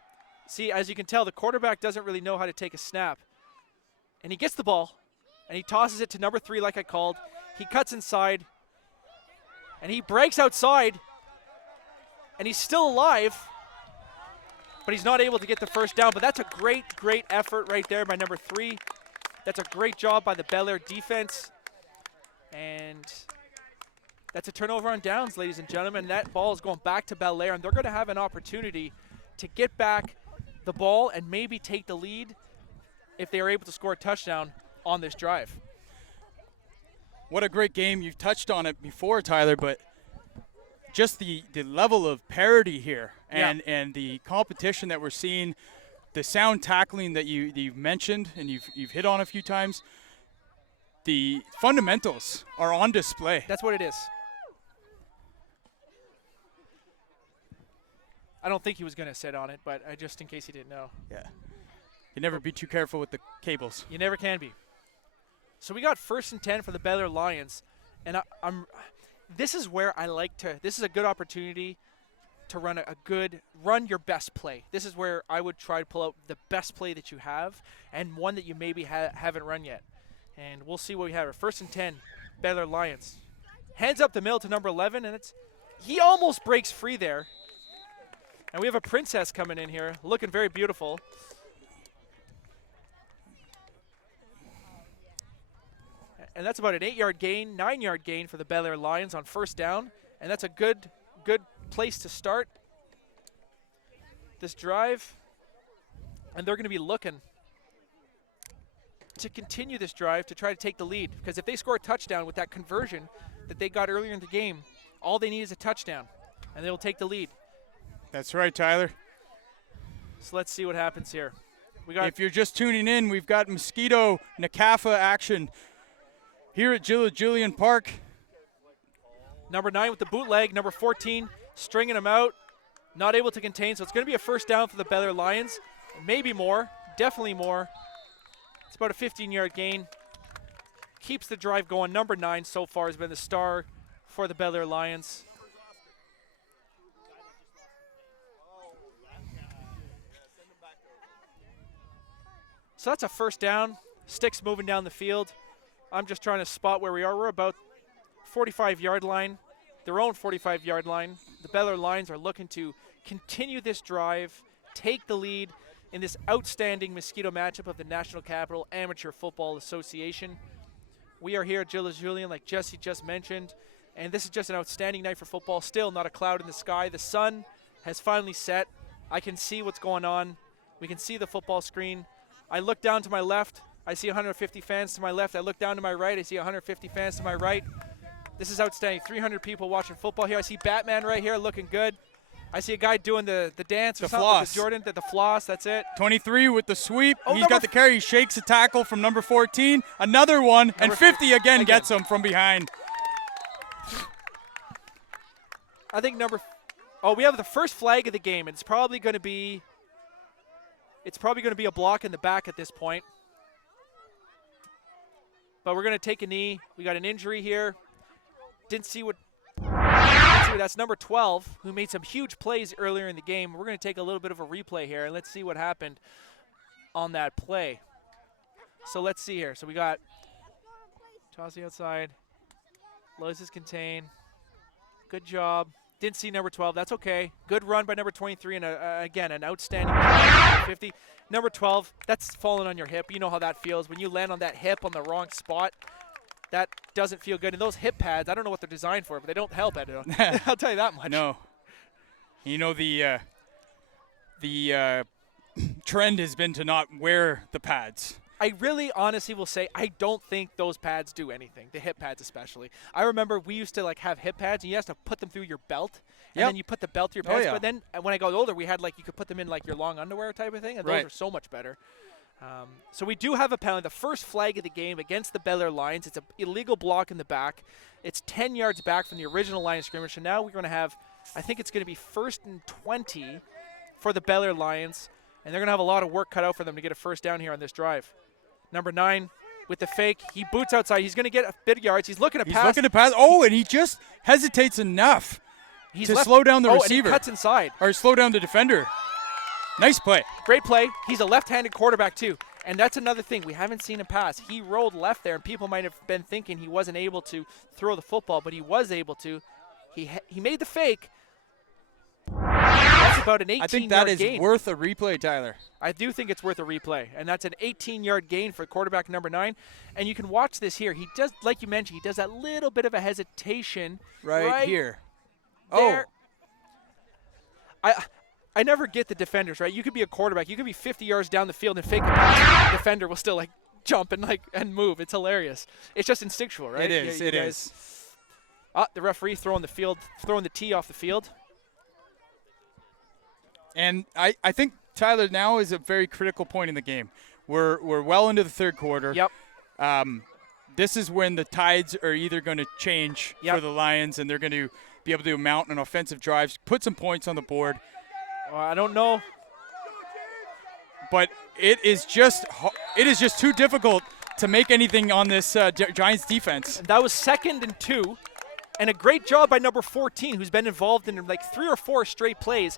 See, as you can tell, the quarterback doesn't really know how to take a snap. And he gets the ball, and he tosses it to number 3 like I called. He cuts inside, and he breaks outside, and he's still alive, but he's not able to get the 1st down. But that's a great, great effort right there by number 3. That's a great job by the Bel-Air defense. And that's a turnover on downs, ladies and gentlemen. That ball is going back to Bel-Air, and they're going to have an opportunity to get back the ball and maybe take the lead if they are able to score a touchdown on this drive. What a great game. You've touched on it before, Tyler, but just the level of parity here and the competition that we're seeing, the sound tackling that you've mentioned and you've hit on a few times, the fundamentals are on display. That's what it is. I don't think he was going to sit on it, but just in case he didn't know. Yeah. You never be too careful with the cables. You never can be. So we got 1st and 10 for the Bel-Air Lions, and this is where I like to. This is a good opportunity to run your best play. This is where I would try to pull out the best play that you have, and one that you maybe haven't run yet. And we'll see what we have. 1st and 10, Bel-Air Lions. Hands up the middle to number 11, and he almost breaks free there. And we have a princess coming in here, looking very beautiful. And that's about an 8-yard gain, 9-yard gain for the Bel-Air Lions on first down. And that's a good place to start this drive. And they're going to be looking to continue this drive to try to take the lead. Because if they score a touchdown with that conversion that they got earlier in the game, all they need is a touchdown, and they'll take the lead. That's right, Tyler. So let's see what happens here. If you're just tuning in, we've got Mosquito NCAFA action here at Julian Park. Number 9 with the bootleg, number 14 stringing him out, not able to contain. So it's going to be a first down for the Bel-Air Lions. Maybe more, definitely more. It's about a 15-yard gain. Keeps the drive going. Number 9 so far has been the star for the Bel-Air Lions. So that's a first down. Sticks moving down the field. I'm just trying to spot where we are. We're about 45-yard line, their own 45-yard line. The Bel-Air Lions are looking to continue this drive, take the lead in this outstanding Mosquito matchup of the National Capital Amateur Football Association. We are here at Julian, like Jesse just mentioned, and this is just an outstanding night for football. Still not a cloud in the sky. The sun has finally set. I can see what's going on. We can see the football screen. I look down to my left. I see 150 fans to my left. I look down to my right. I see 150 fans to my right. This is outstanding. 300 people watching football here. I see Batman right here looking good. I see a guy doing the dance or the something floss. with Jordan, the floss, that's it. 23 with the sweep. Oh, He's got the carry. He shakes a tackle from number 14. Another one, and 50 again gets him from behind. I think we have the first flag of the game. It's probably going to be a block in the back at this point. But we're going to take a knee. We got an injury here. Didn't see what that's number 12, who made some huge plays earlier in the game. We're going to take a little bit of a replay here, and let's see what happened on that play. So let's see here. So we got Tossie outside. Lois is contained. Good job. Didn't see number 12. That's okay. Good run by number 23, and again, an outstanding try, 50. Number 12, that's falling on your hip. You know how that feels when you land on that hip on the wrong spot. That doesn't feel good. And those hip pads, I don't know what they're designed for, but they don't help at it. I'll tell you that much. No. You know, the trend has been to not wear the pads. I really honestly will say I don't think those pads do anything, the hip pads especially. I remember we used to have hip pads, and you have to put them through your belt, and then you put the belt through your pants. But then when I got older, we had you could put them in your long underwear type of thing, and those are so much better. So we do have a penalty. The first flag of the game against the Bel-Air Lions. It's an illegal block in the back. It's 10 yards back from the original line of scrimmage. So now we're going to have, I think it's going to be 1st and 20 for the Bel-Air Lions. And they're going to have a lot of work cut out for them to get a first down here on this drive. Number 9 with the fake. He boots outside. He's going to get a bit of yards. He's looking to pass. Oh, and he just hesitates enough to slow down the receiver. And he cuts inside. Or slow down the defender. Nice play. Great play. He's a left-handed quarterback, too. And that's another thing. We haven't seen him pass. He rolled left there, and people might have been thinking he wasn't able to throw the football, but he was able to. He made the fake. That's about an 18-yard gain. I think that is worth a replay, Tyler. I do think it's worth a replay, and that's an 18-yard gain for quarterback number 9. And you can watch this here. He does, like you mentioned, he does that little bit of a hesitation right here. There. I never get the defenders, right? You could be a quarterback. You could be 50 yards down the field and fake a pass. The defender will still jump and move. It's hilarious. It's just instinctual, right? It is. The referee throwing the tee off the field. And I think, Tyler, now is a very critical point in the game. We're well into the third quarter. Yep. This is when the tides are either going to change for the Lions, and they're going to be able to mount an offensive drive, put some points on the board. I don't know. But it is just too difficult to make anything on this Giants defense. That was 2nd and 2, and a great job by number 14, who's been involved in 3 or 4 straight plays.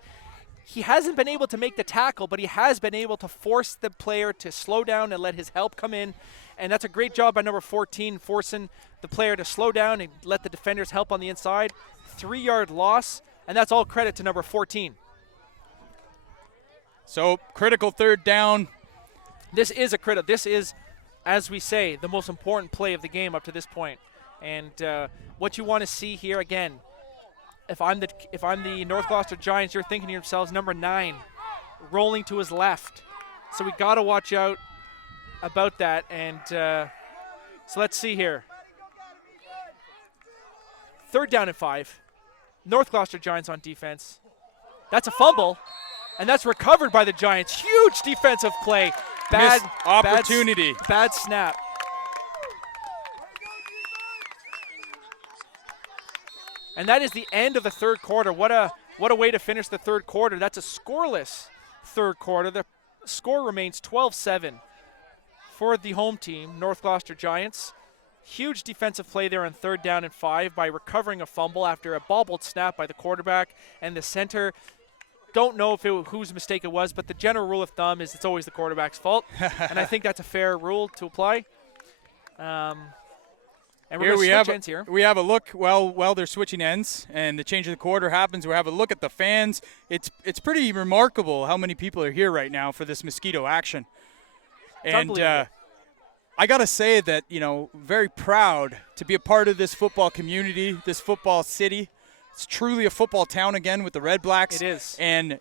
He hasn't been able to make the tackle, but he has been able to force the player to slow down and let his help come in. And that's a great job by number 14, forcing the player to slow down and let the defenders help on the inside. 3-yard loss, and that's all credit to number 14. So critical third down. This is as we say, the most important play of the game up to this point. And what you want to see here, again, if I'm the North Gloucester Giants, you're thinking to yourselves, number 9, rolling to his left. So we got to watch out about that. And so let's see here. 3rd down and 5. North Gloucester Giants on defense. That's a fumble, and that's recovered by the Giants. Huge defensive play. Bad Missed opportunity. Bad snap. And that is the end of the 3rd quarter. What a way to finish the 3rd quarter. That's a scoreless 3rd quarter. The score remains 12-7 for the home team, North Gloucester Giants. Huge defensive play there on 3rd down and 5 by recovering a fumble after a bobbled snap by the quarterback and the center. Don't know whose mistake it was, but the general rule of thumb is it's always the quarterback's fault. And I think that's a fair rule to apply. And we're going to switch ends here. We have a look while they're switching ends and the change of the quarter happens. We have a look at the fans. It's pretty remarkable how many people are here right now for this Mosquito action. And I got to say that, very proud to be a part of this football community, this football city. It's truly a football town again with the Red Blacks. It is. And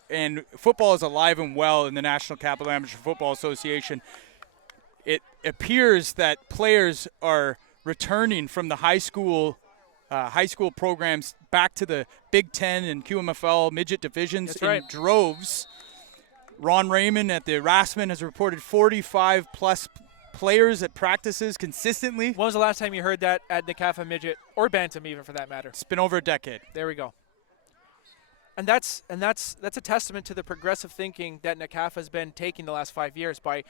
football is alive and well in the National Capital Amateur Football Association. It appears that players are returning from the high school programs back to the Big Ten and QMFL midget divisions in droves. Ron Raymond at the Rasman has reported 45-plus players at practices consistently. When was the last time you heard that at NCAFA midget or bantam, even for that matter? It's been over a decade. There we go. And that's a testament to the progressive thinking that NCAFA has been taking the last 5 years by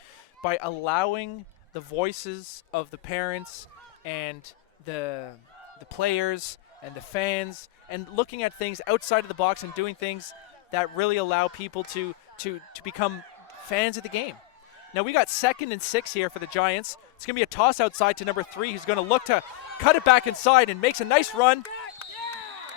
allowing the voices of the parents and the players and the fans and looking at things outside of the box and doing things that really allow people to become fans of the game. Now we got 2nd and 6 here for the Giants. It's going to be a toss outside to number 3. He's going to look to cut it back inside and makes a nice run.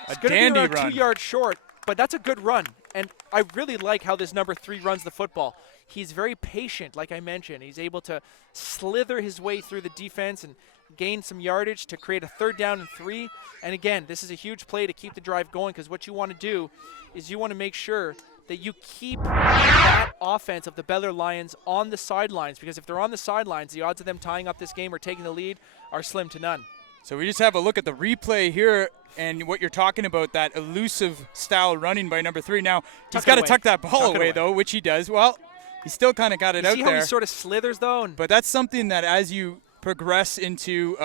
It's going to be around 2 yards short, but that's a good run. And I really like how this number 3 runs the football. He's very patient, like I mentioned. He's able to slither his way through the defense and gain some yardage to create a 3rd down and 3. And again, this is a huge play to keep the drive going because what you want to do is you want to make sure that you keep that offense of the Bel-Air Lions on the sidelines, because if they're on the sidelines, the odds of them tying up this game or taking the lead are slim to none. So we just have a look at the replay here and what you're talking about, that elusive style running by number 3. Now, he's got to tuck that ball away, though, which he does. Well, he still kind of got it out there. See how he sort of slithers, though? But that's something that as you progress into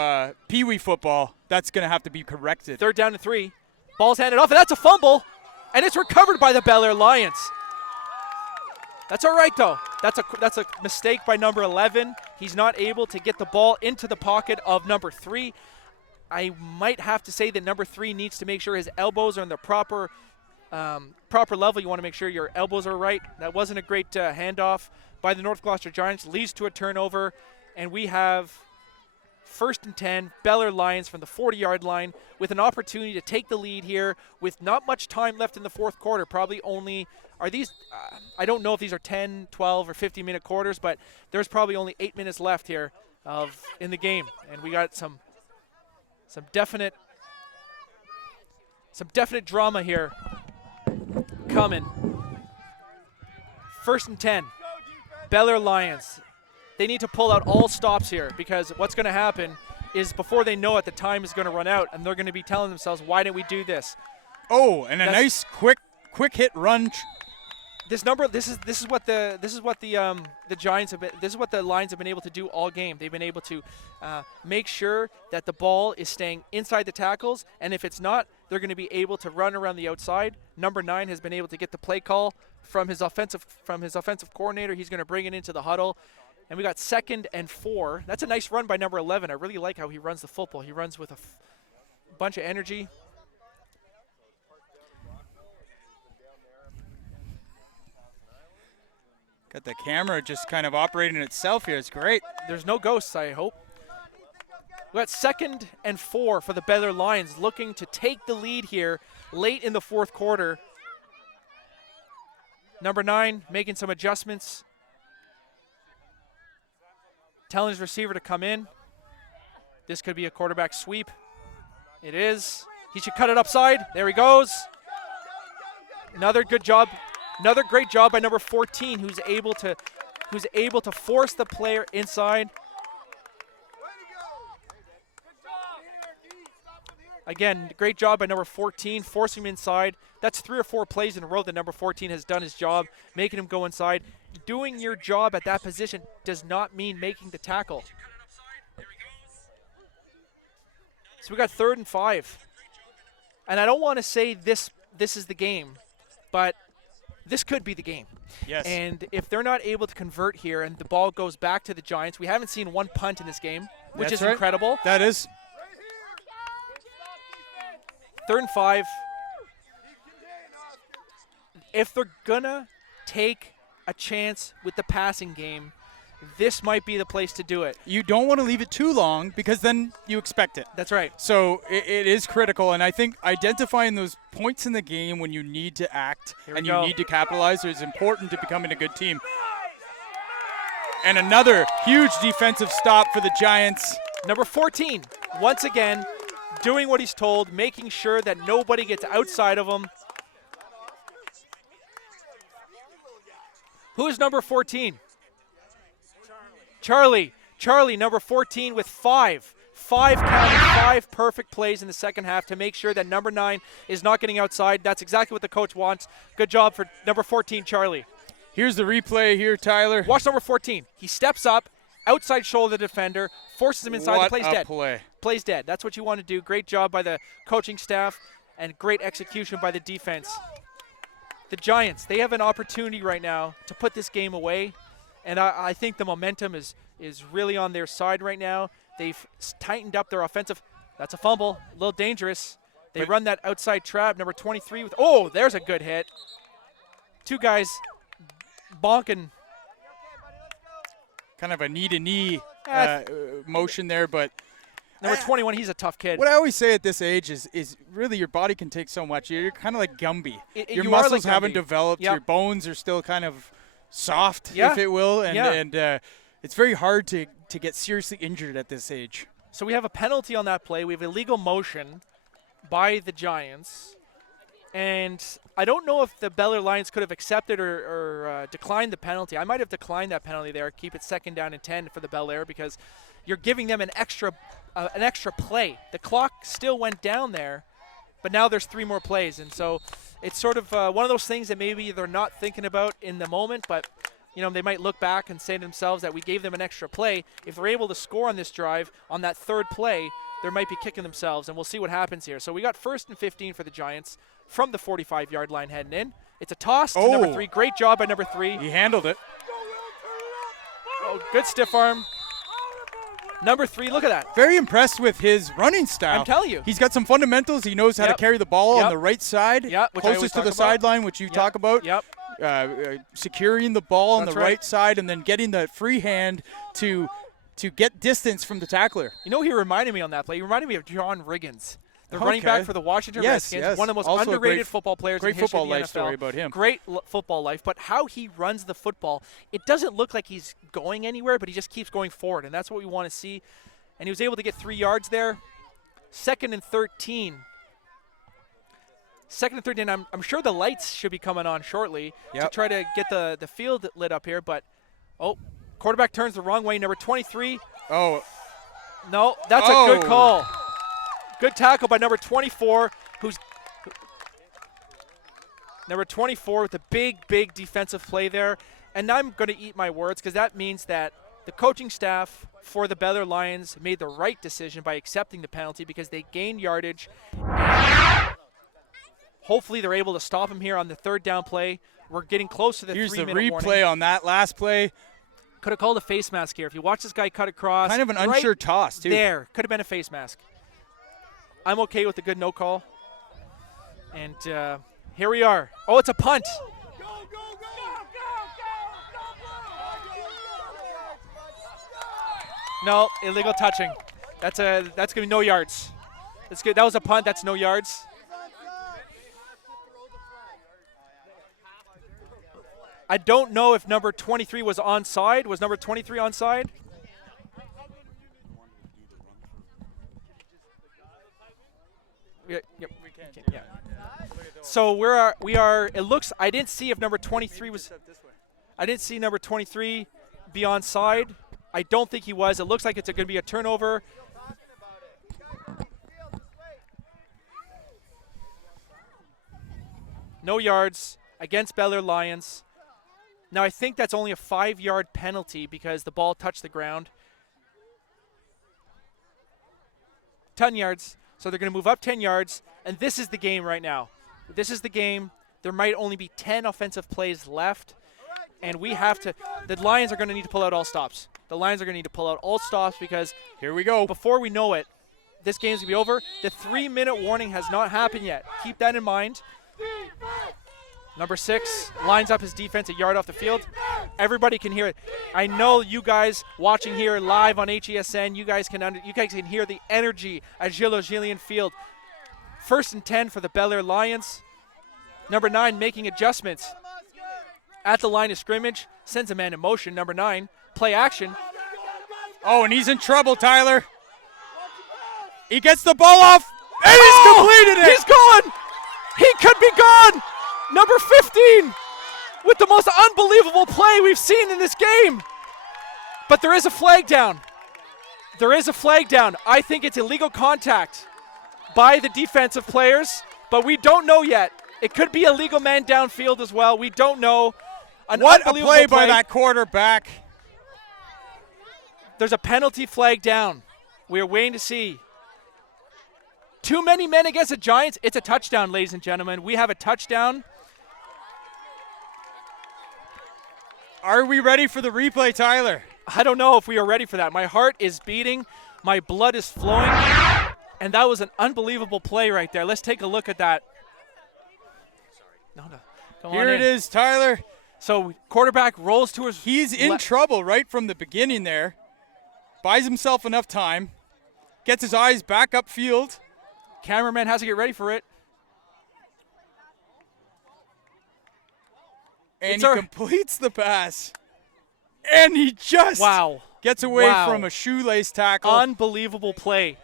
Pee Wee football, that's going to have to be corrected. 3rd down and 3. Ball's handed off, and that's a fumble. And it's recovered by the Bel-Air Lions. That's all right, though. That's a mistake by number 11. He's not able to get the ball into the pocket of number 3. I might have to say that number 3 needs to make sure his elbows are in the proper level. You want to make sure your elbows are right. That wasn't a great handoff by the North Gloucester Giants. Leads to a turnover, and we have 1st and 10, Bel-Air Lions from the 40-yard line with an opportunity to take the lead here with not much time left in the 4th quarter. Probably only are these I don't know if these are 10, 12, or 15-minute quarters, but there's probably only 8 minutes left here in the game. And we got some definite drama here coming. 1st and 10, Bel-Air Lions. They need to pull out all stops here because what's going to happen is before they know it, the time is going to run out, and they're going to be telling themselves, "Why didn't we do this?" Oh, and a nice quick hit run. This is what the Giants have been. This is what the Lions have been able to do all game. They've been able to make sure that the ball is staying inside the tackles, and if it's not, they're going to be able to run around the outside. Number 9 has been able to get the play call from his offensive coordinator. He's going to bring it into the huddle. And we got 2nd and 4. That's a nice run by number 11. I really like how he runs the football. He runs with a bunch of energy. Got the camera just kind of operating itself here. It's great. There's no ghosts, I hope. We got 2nd and 4 for the Bel-Air Lions, looking to take the lead here late in the 4th quarter. Number 9 making some adjustments. telling his receiver to come in. This could be a quarterback sweep. It is. He should cut it upside. There he goes. Another good job. Another great job by number 14, who's able to force the player inside. Again, great job by number 14, forcing him inside. That's 3 or 4 plays in a row that number 14 has done his job, making him go inside. Doing your job at that position does not mean making the tackle. So we got 3rd and 5. And I don't want to say this is the game, but this could be the game. Yes. And if they're not able to convert here and the ball goes back to the Giants, we haven't seen one punt in this game, which That's is right. incredible. That is. 3rd and 5. If they're going to take a chance with the passing game, this might be the place to do it. You don't want to leave it too long because then you expect it. That's right. So it is critical, and I think identifying those points in the game when you need to act and you need to capitalize is important to becoming a good team. And another huge defensive stop for the Giants. Number 14, once again, doing what he's told, making sure that nobody gets outside of him. Who is number 14? Charlie. Charlie, number 14 with 5 perfect plays in the second half to make sure that number 9 is not getting outside. That's exactly what the coach wants. Good job for number 14, Charlie. Here's the replay here, Tyler. Watch number 14. He steps up, outside shoulder the defender, forces him inside. The play's dead. Plays dead. That's what you want to do. Great job by the coaching staff and great execution by the defense. The Giants, they have an opportunity right now to put this game away. And I think the momentum is really on their side right now. They've tightened up their offensive. That's a fumble, a little dangerous. They run that outside trap, number 23 with, oh, there's a good hit. 2 guys bonking. Kind of a knee-to-knee motion there, but number 21, he's a tough kid. What I always say at this age is really your body can take so much. You're kind of like Gumby. Your you muscles like haven't Gumby. developed. Yep. Your bones are still kind of soft, Yeah. if it will, and, Yeah. and it's very hard to get seriously injured at this age. So we have a penalty on that play. We have illegal motion by the Giants. And I don't know if the Bel-Air Lions could have accepted or declined the penalty. I might have declined that penalty there. Keep it 2nd down and 10 for the Bel-Air because you're giving them an extra play. The clock still went down there, but now there's 3 more plays. And so it's sort of one of those things that maybe they're not thinking about in the moment, but they might look back and say to themselves that we gave them an extra play. If they're able to score on this drive on that 3rd play, they might be kicking themselves, and we'll see what happens here. So we got 1st and 15 for the Giants from the 45-yard line heading in. It's a toss to number 3. Great job by number 3. He handled it. Oh, good stiff arm. Number 3, look at that. Very impressed with his running style. I'm telling you. He's got some fundamentals. He knows how to carry the ball on the right side, closest to the sideline, which you talk about. Yep. Securing the ball on the right. right side and then getting the free hand to get distance from the tackler. You know who he reminded me on that play? He reminded me of John Riggins, the running back for the Washington Redskins. Yes. One of the most Also underrated football players great in the history football of the life NFL. story about him. Great football life, but how he runs the football, it doesn't look like he's going anywhere, but he just keeps going forward, and that's what we want to see. And he was able to get 3 yards there. 2nd and 13. 2nd and 13. I'm sure the lights should be coming on shortly to try to get the field lit up here, but quarterback turns the wrong way. Number 23. Oh. No, that's a good call. Good tackle by number 24, number 24 with a big defensive play there. And I'm going to eat my words because that means that the coaching staff for the Bel-Air Lions made the right decision by accepting the penalty because they gained yardage. Hopefully they're able to stop him here on the 3rd down play. We're getting close to the 3-minute warning. Here's the replay on that last play. Could have called a face mask here. If you watch this guy cut across. Kind of an unsure toss, too. There. Could have been a face mask. I'm okay with the good no call. And here we are. Oh, it's a punt. No, illegal touching. That's going to be no yards. That's good. That was a punt. That's no yards. I don't know if number 23 was onside. Was number 23 onside? So we are. It looks. I didn't see if number 23 was. I didn't see number 23 be onside. I don't think he was. It looks like it's going to be a turnover. No yards against Bel-Air Lions. Now I think that's only a 5-yard penalty because the ball touched the ground. 10 yards. So they're going to move up 10 yards. And this is the game right now. This is the game. There might only be 10 offensive plays left. And we have to – the Lions are going to need to pull out all stops. The Lions are going to need to pull out all stops because here we go. Before we know it, this game's going to be over. The 3-minute warning has not happened yet. Keep that in mind. Number 6 lines up his defense a yard off the field. Everybody can hear it. I know you guys watching here live on HESN, you guys can hear the energy at Gloucester Field. 1st and 10 for the Bel-Air Lions. Number 9 making adjustments at the line of scrimmage. Sends a man in motion. Number 9, play action. Oh, and he's in trouble, Tyler. He gets the ball off, and he's completed it. He's gone. He could be gone. Number 15 with the most unbelievable play we've seen in this game. But there is a flag down. There is a flag down. I think it's illegal contact by the defensive players, but we don't know yet. It could be a legal man downfield as well. We don't know. What a play by that quarterback. There's a penalty flag down. We are waiting to see. Too many men against the Giants. It's a touchdown, ladies and gentlemen. We have a touchdown. Are we ready for the replay, Tyler? I don't know if we are ready for that. My heart is beating. My blood is flowing. And that was an unbelievable play right there. Let's take a look at that. No. Come Here on it is, Tyler. So quarterback rolls to his He's in trouble right from the beginning there. Buys himself enough time. Gets his eyes back upfield. Cameraman has to get ready for it. And he completes the pass. And he just gets away from a shoelace tackle. Unbelievable play.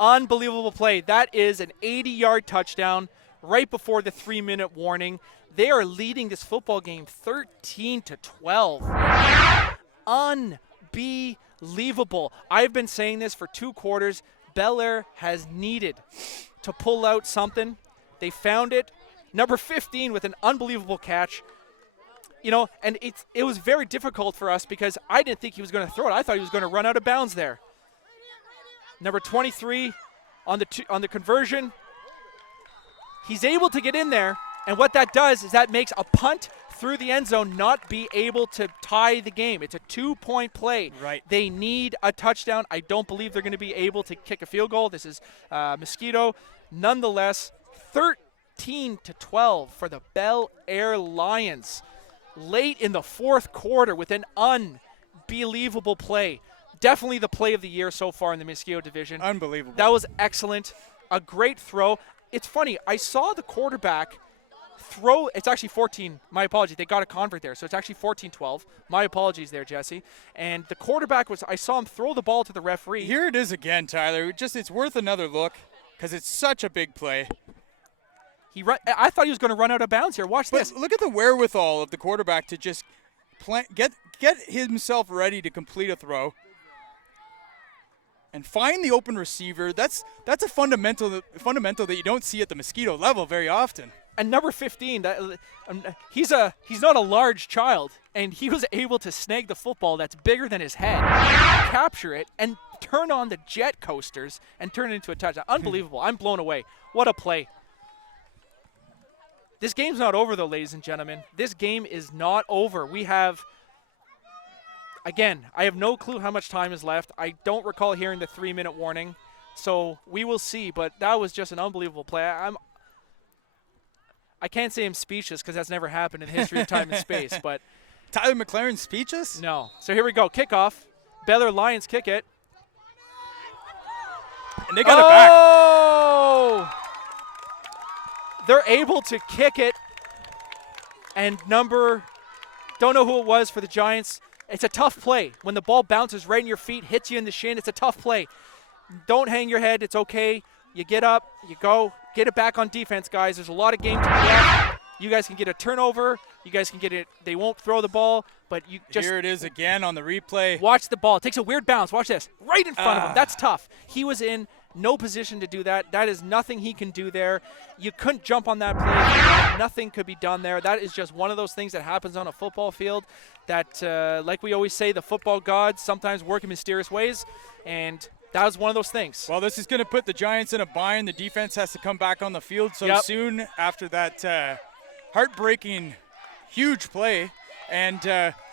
Unbelievable play. That is an 80-yard touchdown right before the 3-minute warning. They are leading this football game 13-12. Unbelievable. I've been saying this for 2 quarters. Bel-Air has needed to pull out something. They found it. Number 15 with an unbelievable catch. You know, and it was very difficult for us because I didn't think he was going to throw it. I thought he was going to run out of bounds there. Number 23 on the conversion. He's able to get in there, and what that does is that makes a punt through the end zone not be able to tie the game. It's a 2-point play. Right. They need a touchdown. I don't believe they're going to be able to kick a field goal. This is Mosquito. Nonetheless, 13-12 for the Bel-Air Lions. Late in the 4th quarter with an unbelievable play. Definitely the play of the year so far in the Mosquito division. Unbelievable. That was excellent. A great throw. It's funny. I saw the quarterback throw. It's actually 14. My apologies. They got a convert there. So it's actually 14-12. My apologies there, Jesse. And the quarterback I saw him throw the ball to the referee. Here it is again, Tyler. It's worth another look because it's such a big play. I thought he was going to run out of bounds here. Watch this. Look at the wherewithal of the quarterback to just get himself ready to complete a throw and find the open receiver. That's a fundamental that you don't see at the Mosquito level very often. And number 15, he's not a large child, and he was able to snag the football that's bigger than his head, capture it, and turn on the jet coasters and turn it into a touchdown. Unbelievable. I'm blown away. What a play. This game's not over, though, ladies and gentlemen. This game is not over. We have, again, I have no clue how much time is left. I don't recall hearing the 3-minute warning, so we will see. But that was just an unbelievable play. I can't say I'm speechless because that's never happened in the history of time and space. But Tyler McLaren speechless? No. So here we go. Kickoff. Bel-Air Lions kick it. And they got it back. Oh! They're able to kick it, and don't know who it was for the Giants. It's a tough play. When the ball bounces right in your feet, hits you in the shin, it's a tough play. Don't hang your head. It's okay. You get up, you go, get it back on defense, guys. There's a lot of game to be left. You guys can get a turnover. You guys can get it. They won't throw the ball, but you just. Here it is again on the replay. Watch the ball. It takes a weird bounce. Watch this. Right in front of him. That's tough. He was in no position to do that. That is nothing he can do there. You couldn't jump on that play. Nothing could be done there. That is just one of those things that happens on a football field that, like we always say, the football gods sometimes work in mysterious ways, and that was one of those things. Well, this is going to put the Giants in a bind. The defense has to come back on the field so soon after that heartbreaking, huge play. And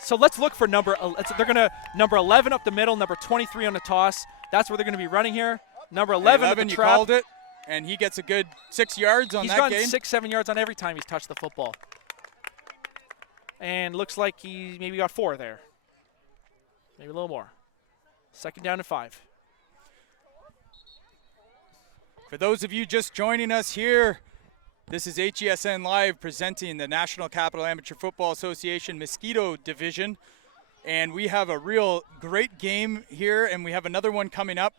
so let's look for they're going to number 11 up the middle, number 23 on the toss. That's where they're going to be running here. Number 11 at the you trap. called it, and he gets a good 6 yards on that game. He's gotten 6-7 yards on every time he's touched the football. And looks like he maybe got 4 there. Maybe a little more. 2nd down and 5. For those of you just joining us here, this is HESN Live presenting the National Capital Amateur Football Association Mosquito Division. And we have a real great game here, and we have another one coming up.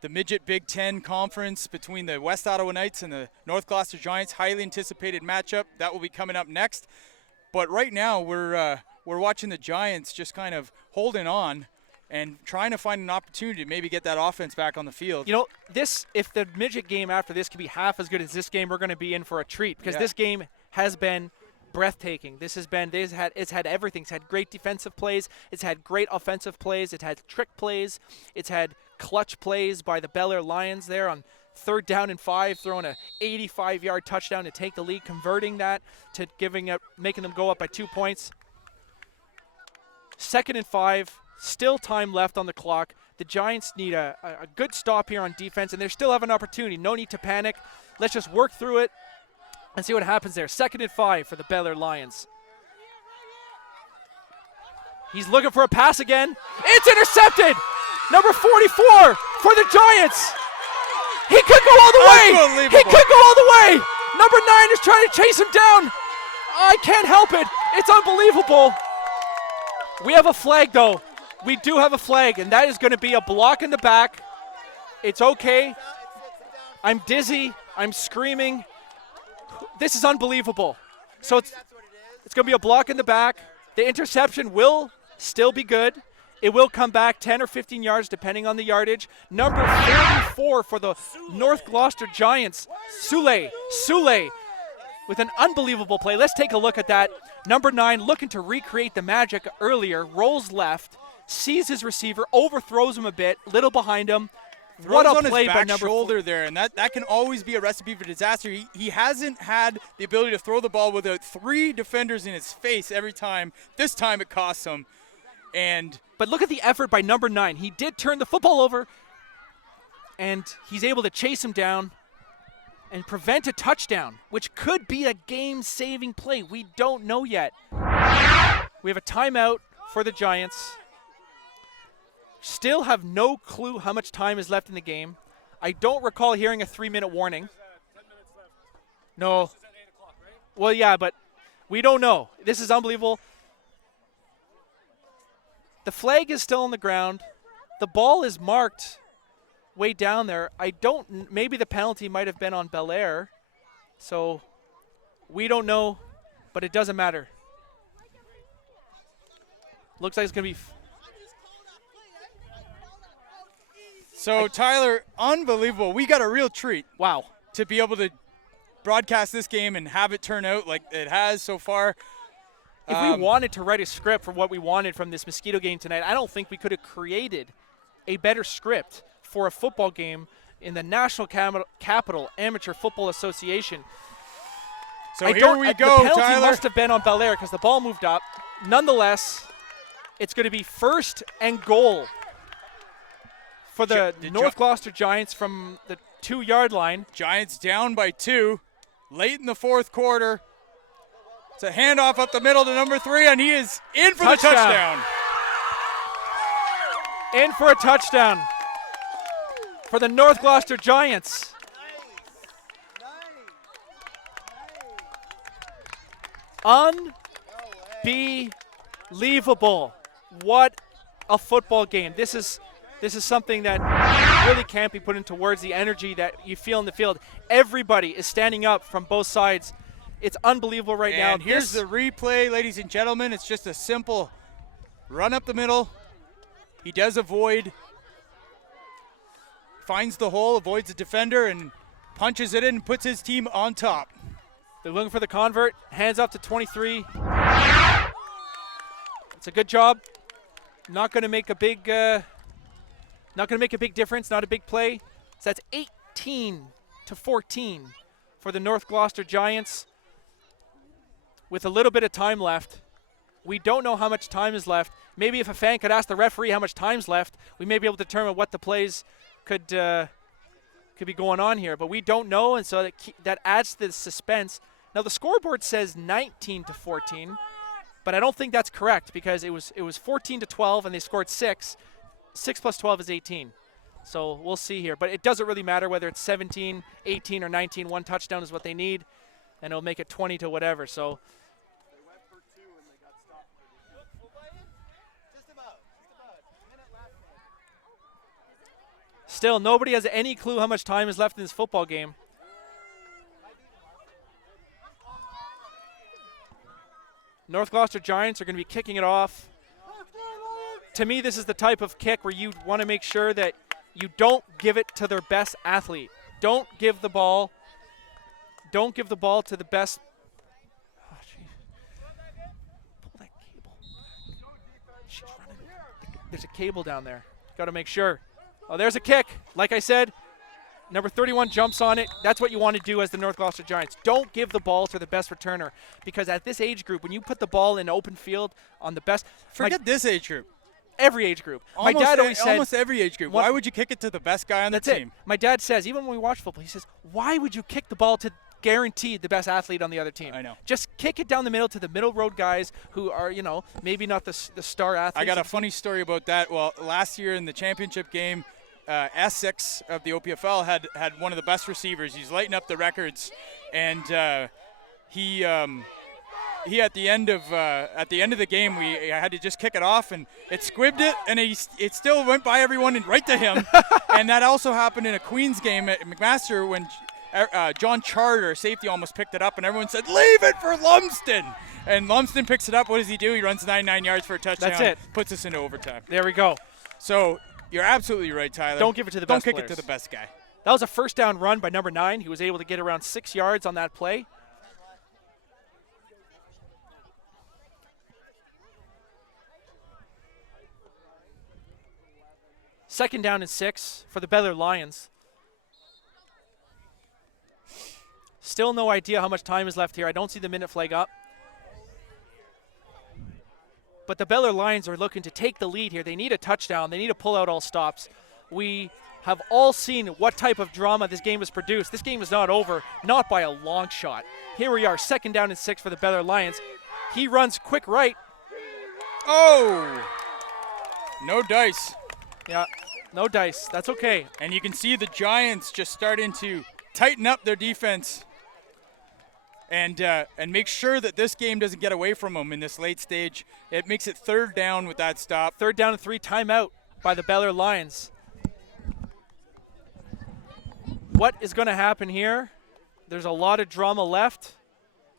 The Midget Big Ten Conference between the West Ottawa Knights and the North Gloucester Giants, highly anticipated matchup. That will be coming up next. But right now we're watching the Giants just kind of holding on and trying to find an opportunity to maybe get that offense back on the field. You know, if the midget game after this can be half as good as this game, we're going to be in for a treat because this game has been breathtaking. It's had everything. It's had great defensive plays. It's had great offensive plays. It's had trick plays. It's had clutch plays by the Bel-Air Lions there on 3rd down and 5, throwing a 85-yard touchdown to take the lead, converting that to making them go up by 2 points. 2nd and 5, still time left on the clock. The Giants need a good stop here on defense, and they still have an opportunity. No need to panic. Let's just work through it and see what happens there. 2nd and 5 for the Bel-Air Lions. He's looking for a pass again. It's intercepted! Number 44 for the Giants. He could go all the way. He could go all the way. Number 9 is trying to chase him down. I can't help it. It's unbelievable. We have a flag, though. We do have a flag, and that is going to be a block in the back. It's okay. I'm dizzy. I'm screaming. This is unbelievable. So it's going to be a block in the back. The interception will still be good. It will come back 10 or 15 yards, depending on the yardage. Number 34 for the North Gloucester Giants, Sule, with an unbelievable play. Let's take a look at that. Number 9 looking to recreate the magic earlier, rolls left, sees his receiver, overthrows him a bit, little behind him. What a play by number shoulder there, and that can always be a recipe for disaster. He hasn't had the ability to throw the ball without 3 defenders in his face every time. This time it costs him. But look at the effort by number 9. He did turn the football over, and he's able to chase him down and prevent a touchdown, which could be a game-saving play. We don't know yet. We have a timeout for the Giants. Still have no clue how much time is left in the game. I don't recall hearing a 3-minute warning. No. Well, yeah, but we don't know. This is unbelievable. The flag is still on the ground. The ball is marked way down there. Maybe the penalty might have been on Bel-Air. So we don't know, but it doesn't matter. Looks like it's going to be. So, Tyler, unbelievable. We got a real treat. Wow. To be able to broadcast this game and have it turn out like it has so far. If we wanted to write a script for what we wanted from this Mosquito game tonight, I don't think we could have created a better script for a football game in the National Capital Amateur Football Association. So here we go, the penalty Tyler. must have been on Bel-Air because the ball moved up. Nonetheless, it's going to be 1st and goal for the North Gloucester Giants from the 2-yard line. Giants down by 2 late in the 4th quarter. It's a handoff up the middle to number 3, and he is in for the touchdown. In for a touchdown for the North Gloucester Giants. Unbelievable. What a football game. This This is something that really can't be put into words, the energy that you feel in the field. Everybody is standing up from both sides. It's unbelievable right now. And here's the replay, ladies and gentlemen. It's just a simple run up the middle. He does avoid, finds the hole, avoids the defender, and punches it in and puts his team on top. They're looking for the convert. Hands up to 23. It's a good job. Not going to make a big difference. Not a big play. So that's 18-14 for the North Gloucester Giants. With a little bit of time left, we don't know how much time is left. Maybe if a fan could ask the referee how much time's left, we may be able to determine what the plays could be going on here. But we don't know, and so that adds to the suspense. Now the scoreboard says 19-14, but I don't think that's correct because it was 14-12 and they scored 6. 6 plus 12 is 18. So we'll see here. But it doesn't really matter whether it's 17, 18, or 19. One touchdown is what they need, and it'll make it 20 to whatever. So still, nobody has any clue how much time is left in this football game. North Gloucester Giants are going to be kicking it off. To me, this is the type of kick where you want to make sure that you don't give it to their best athlete. Don't give the ball. Don't give the ball to the best. Oh, geez. Pull that cable. She's running. There's a cable down there. Got to make sure. Oh, there's a kick. Like I said, number 31 jumps on it. That's what you want to do as the North Gloucester Giants. Don't give the ball to the best returner, because at this age group, when you put the ball in open field on the best. Forget this age group. Every age group. Almost, my dad always said. Almost every age group. Why would you kick it to the best guy on the team? My dad says, even when we watch football, he says, why would you kick the ball to guaranteed the best athlete on the other team? I know. Just kick it down the middle to the middle road guys who are, maybe not the star athletes. I got a funny story about that. Well, last year in the championship game, Essex of the OPFL had one of the best receivers. He's lighting up the records, and he at the end of the game, we had to just kick it off, and it squibbed it, and it still went by everyone and right to him. And that also happened in a Queens game at McMaster when John Charter, safety, almost picked it up, and everyone said, "Leave it for Lumsden." And Lumsden picks it up. What does he do? He runs 99 yards for a touchdown. That's it. Puts us into overtime. There we go. So you're absolutely right, Tyler. Don't give it to the best Don't kick players. it to the best guy. That was a first down run by number 9. He was able to get around 6 yards on that play. Second down and 6 for the Bel-Air Lions. Still no idea how much time is left here. I don't see the minute flag up. But the Bel-Air Lions are looking to take the lead here. They need a touchdown. They need to pull out all stops. We have all seen what type of drama this game has produced. This game is not over, not by a long shot. Here we are, second down and 6 for the Bel-Air Lions. He runs quick right. Oh! No dice. Yeah, no dice. That's okay. And you can see the Giants just starting to tighten up their defense and make sure that this game doesn't get away from them in this late stage. It makes it third down with that stop. Third down and 3, timeout by the Bel-Air Lions. What is going to happen here? There's a lot of drama left,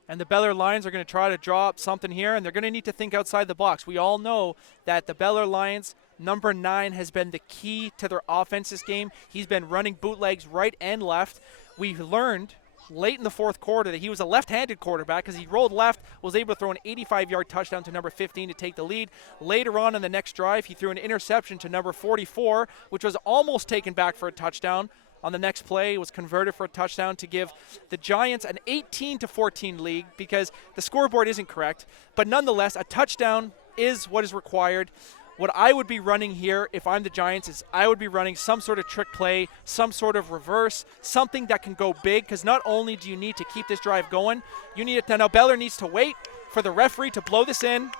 and the Bel-Air Lions are going to try to draw up something here, and they're going to need to think outside the box. We all know that the Bel-Air Lions, number 9, has been the key to their offense this game. He's been running bootlegs right and left. We learned late in the fourth quarter that he was a left-handed quarterback because he rolled left, was able to throw an 85-yard touchdown to number 15 to take the lead. Later on in the next drive, he threw an interception to number 44, which was almost taken back for a touchdown. On the next play, it was converted for a touchdown to give the Giants an 18-14 lead because the scoreboard isn't correct. But nonetheless, a touchdown is what is required. What I would be running here if I'm the Giants is I would be running some sort of trick play, some sort of reverse, something that can go big, because not only do you need to keep this drive going, you need it to, now Bel-Air needs to wait for the referee to blow this in.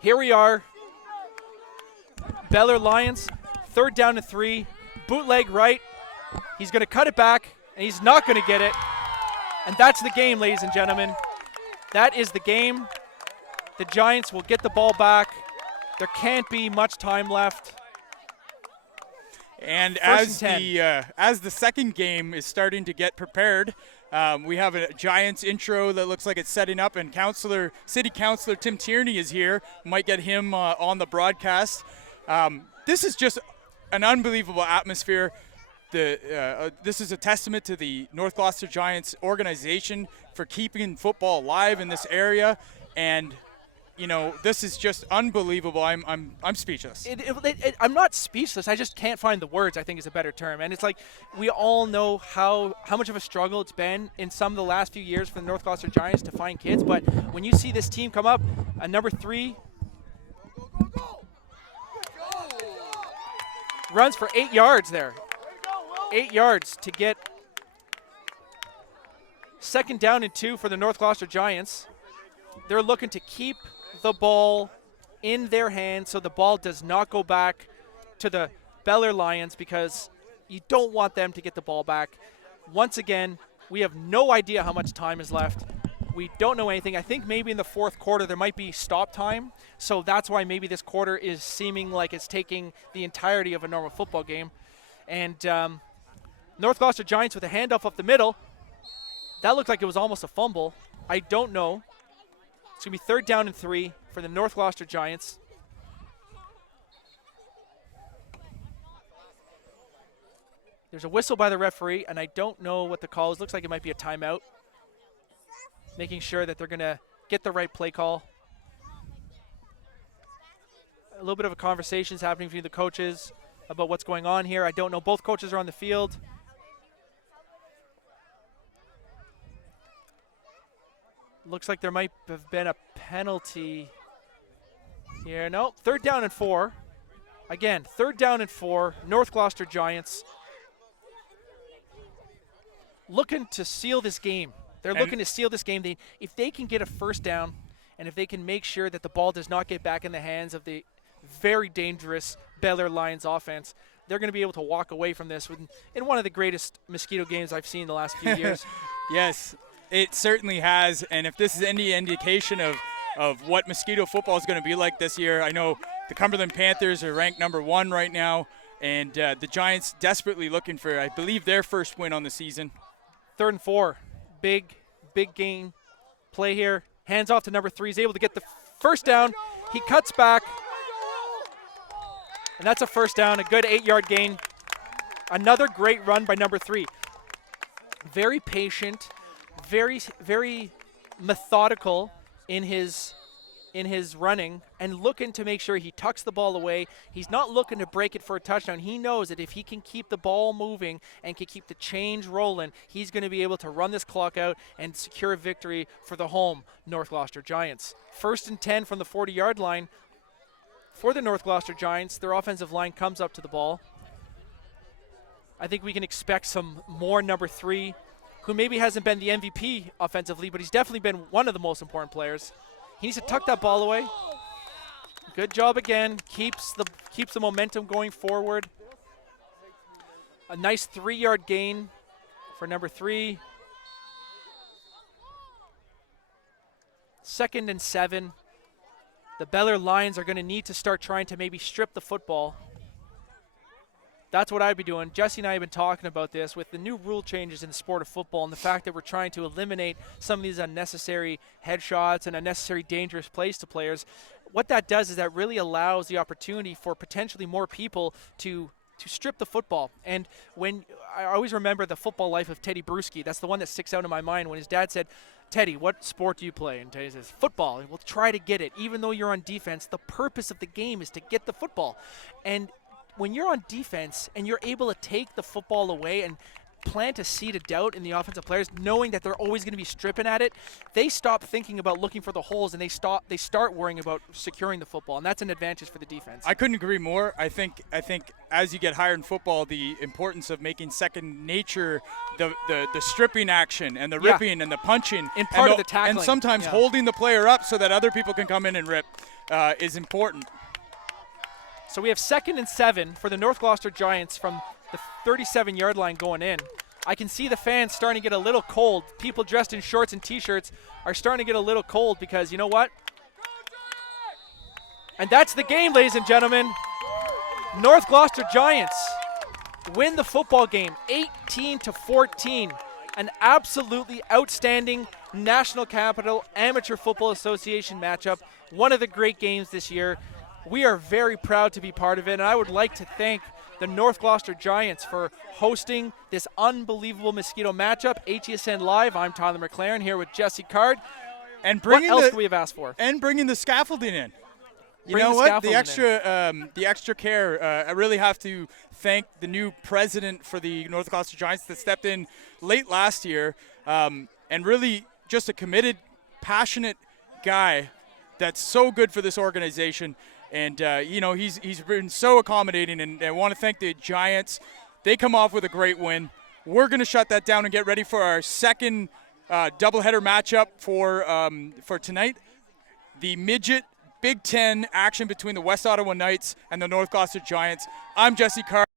Here we are. Bel-Air Lions, third down and 3, bootleg right. He's going to cut it back, and he's not going to get it. And that's the game, ladies and gentlemen. That is the game. The Giants will get the ball back. There can't be much time left. And First as the second game is starting to get prepared, we have a Giants intro that looks like it's setting up, and City Councilor Tim Tierney is here. Might get him on the broadcast. This is just an unbelievable atmosphere. This is a testament to the North Gloucester Giants organization for keeping football alive in this area, and this is just unbelievable. I'm speechless. I'm not speechless. I just can't find the words, I think is a better term. And it's like we all know how much of a struggle it's been in some of the last few years for the North Gloucester Giants to find kids. But when you see this team come up, number 3 runs for 8 yards there. 8 yards to get second down and 2 for the North Gloucester Giants. They're looking to keep the ball in their hands so the ball does not go back to the Bel-Air Lions, because you don't want them to get the ball back. Once again, we have no idea how much time is left. We don't know anything. I think maybe in the fourth quarter there might be stop time, so that's why maybe this quarter is seeming like it's taking the entirety of a normal football game. And North Gloucester Giants with a handoff up the middle. That looked like it was almost a fumble. I don't know. It's going to be 3rd down and 3 for the North Gloucester Giants. There's a whistle by the referee, and I don't know what the call is. Looks like it might be a timeout. Making sure that they're going to get the right play call. A little bit of a conversation is happening between the coaches about what's going on here. I don't know. Both coaches are on the field. Looks like there might have been a penalty here. No, 3rd down and 4. Again, 3rd down and 4. North Gloucester Giants looking to seal this game. They're looking to seal this game. If they can get a first down, and if they can make sure that the ball does not get back in the hands of the very dangerous Bel-Air Lions offense, they're going to be able to walk away from this in one of the greatest Mosquito games I've seen in the last few years. Yes. It certainly has, and if this is any indication of what Mosquito football is going to be like this year, I know the Cumberland Panthers are ranked number 1 right now, and the Giants desperately looking for, I believe, their first win on the season. 3rd and 4. Big gain play here. Hands off to number 3. He's able to get the first down. He cuts back, and that's a first down, a good 8-yard gain. Another great run by number 3. Very patient. Very methodical in his running, and looking to make sure he tucks the ball away. He's not looking to break it for a touchdown. He knows that if he can keep the ball moving and can keep the change rolling, he's going to be able to run this clock out and secure a victory for the home North Gloucester Giants. 1st and 10 from the 40-yard line for the North Gloucester Giants. Their offensive line comes up to the ball. I think we can expect some more number 3, who maybe hasn't been the MVP offensively, but he's definitely been one of the most important players. He needs to tuck that ball away. Good job again. Keeps the momentum going forward. A nice 3-yard gain for number 3. 2nd and 7. The Bel-Air Lions are going to need to start trying to maybe strip the football. That's what I'd be doing. Jesse and I have been talking about this with the new rule changes in the sport of football, and the fact that we're trying to eliminate some of these unnecessary headshots and unnecessary dangerous plays to players. What that does is that really allows the opportunity for potentially more people to strip the football. And when I always remember the football life of Teddy Bruschi, that's the one that sticks out in my mind when his dad said, "Teddy, what sport do you play?" And Teddy says, "Football." And we'll try to get it. Even though you're on defense, the purpose of the game is to get the football. And when you're on defense and you're able to take the football away and plant a seed of doubt in the offensive players, knowing that they're always going to be stripping at it, they stop thinking about looking for the holes, and they start worrying about securing the football, and that's an advantage for the defense. I couldn't agree more. I think as you get higher in football, the importance of making second nature the stripping action and the ripping and the punching in part of the tackling, and sometimes holding the player up so that other people can come in and rip is important. So we have 2nd and 7 for the North Gloucester Giants from the 37-yard line going in. I can see the fans starting to get a little cold. People dressed in shorts and T-shirts are starting to get a little cold because, you know what? And that's the game, ladies and gentlemen. North Gloucester Giants win the football game 18-14. An absolutely outstanding National Capital Amateur Football Association matchup. One of the great games this year. We are very proud to be part of it, and I would like to thank the North Gloucester Giants for hosting this unbelievable Mosquito matchup. HESN Live, I'm Tyler McLaren here with Jesse Card. And what else do we have asked for? And bringing the scaffolding in. You know what? The extra care. I really have to thank the new president for the North Gloucester Giants that stepped in late last year, and really just a committed, passionate guy that's so good for this organization. And you know, he's been so accommodating, and I want to thank the Giants. They come off with a great win. We're going to shut that down and get ready for our second doubleheader matchup for tonight. The midget Big Ten action between the West Ottawa Knights and the North Gloucester Giants. I'm Jesse Carr.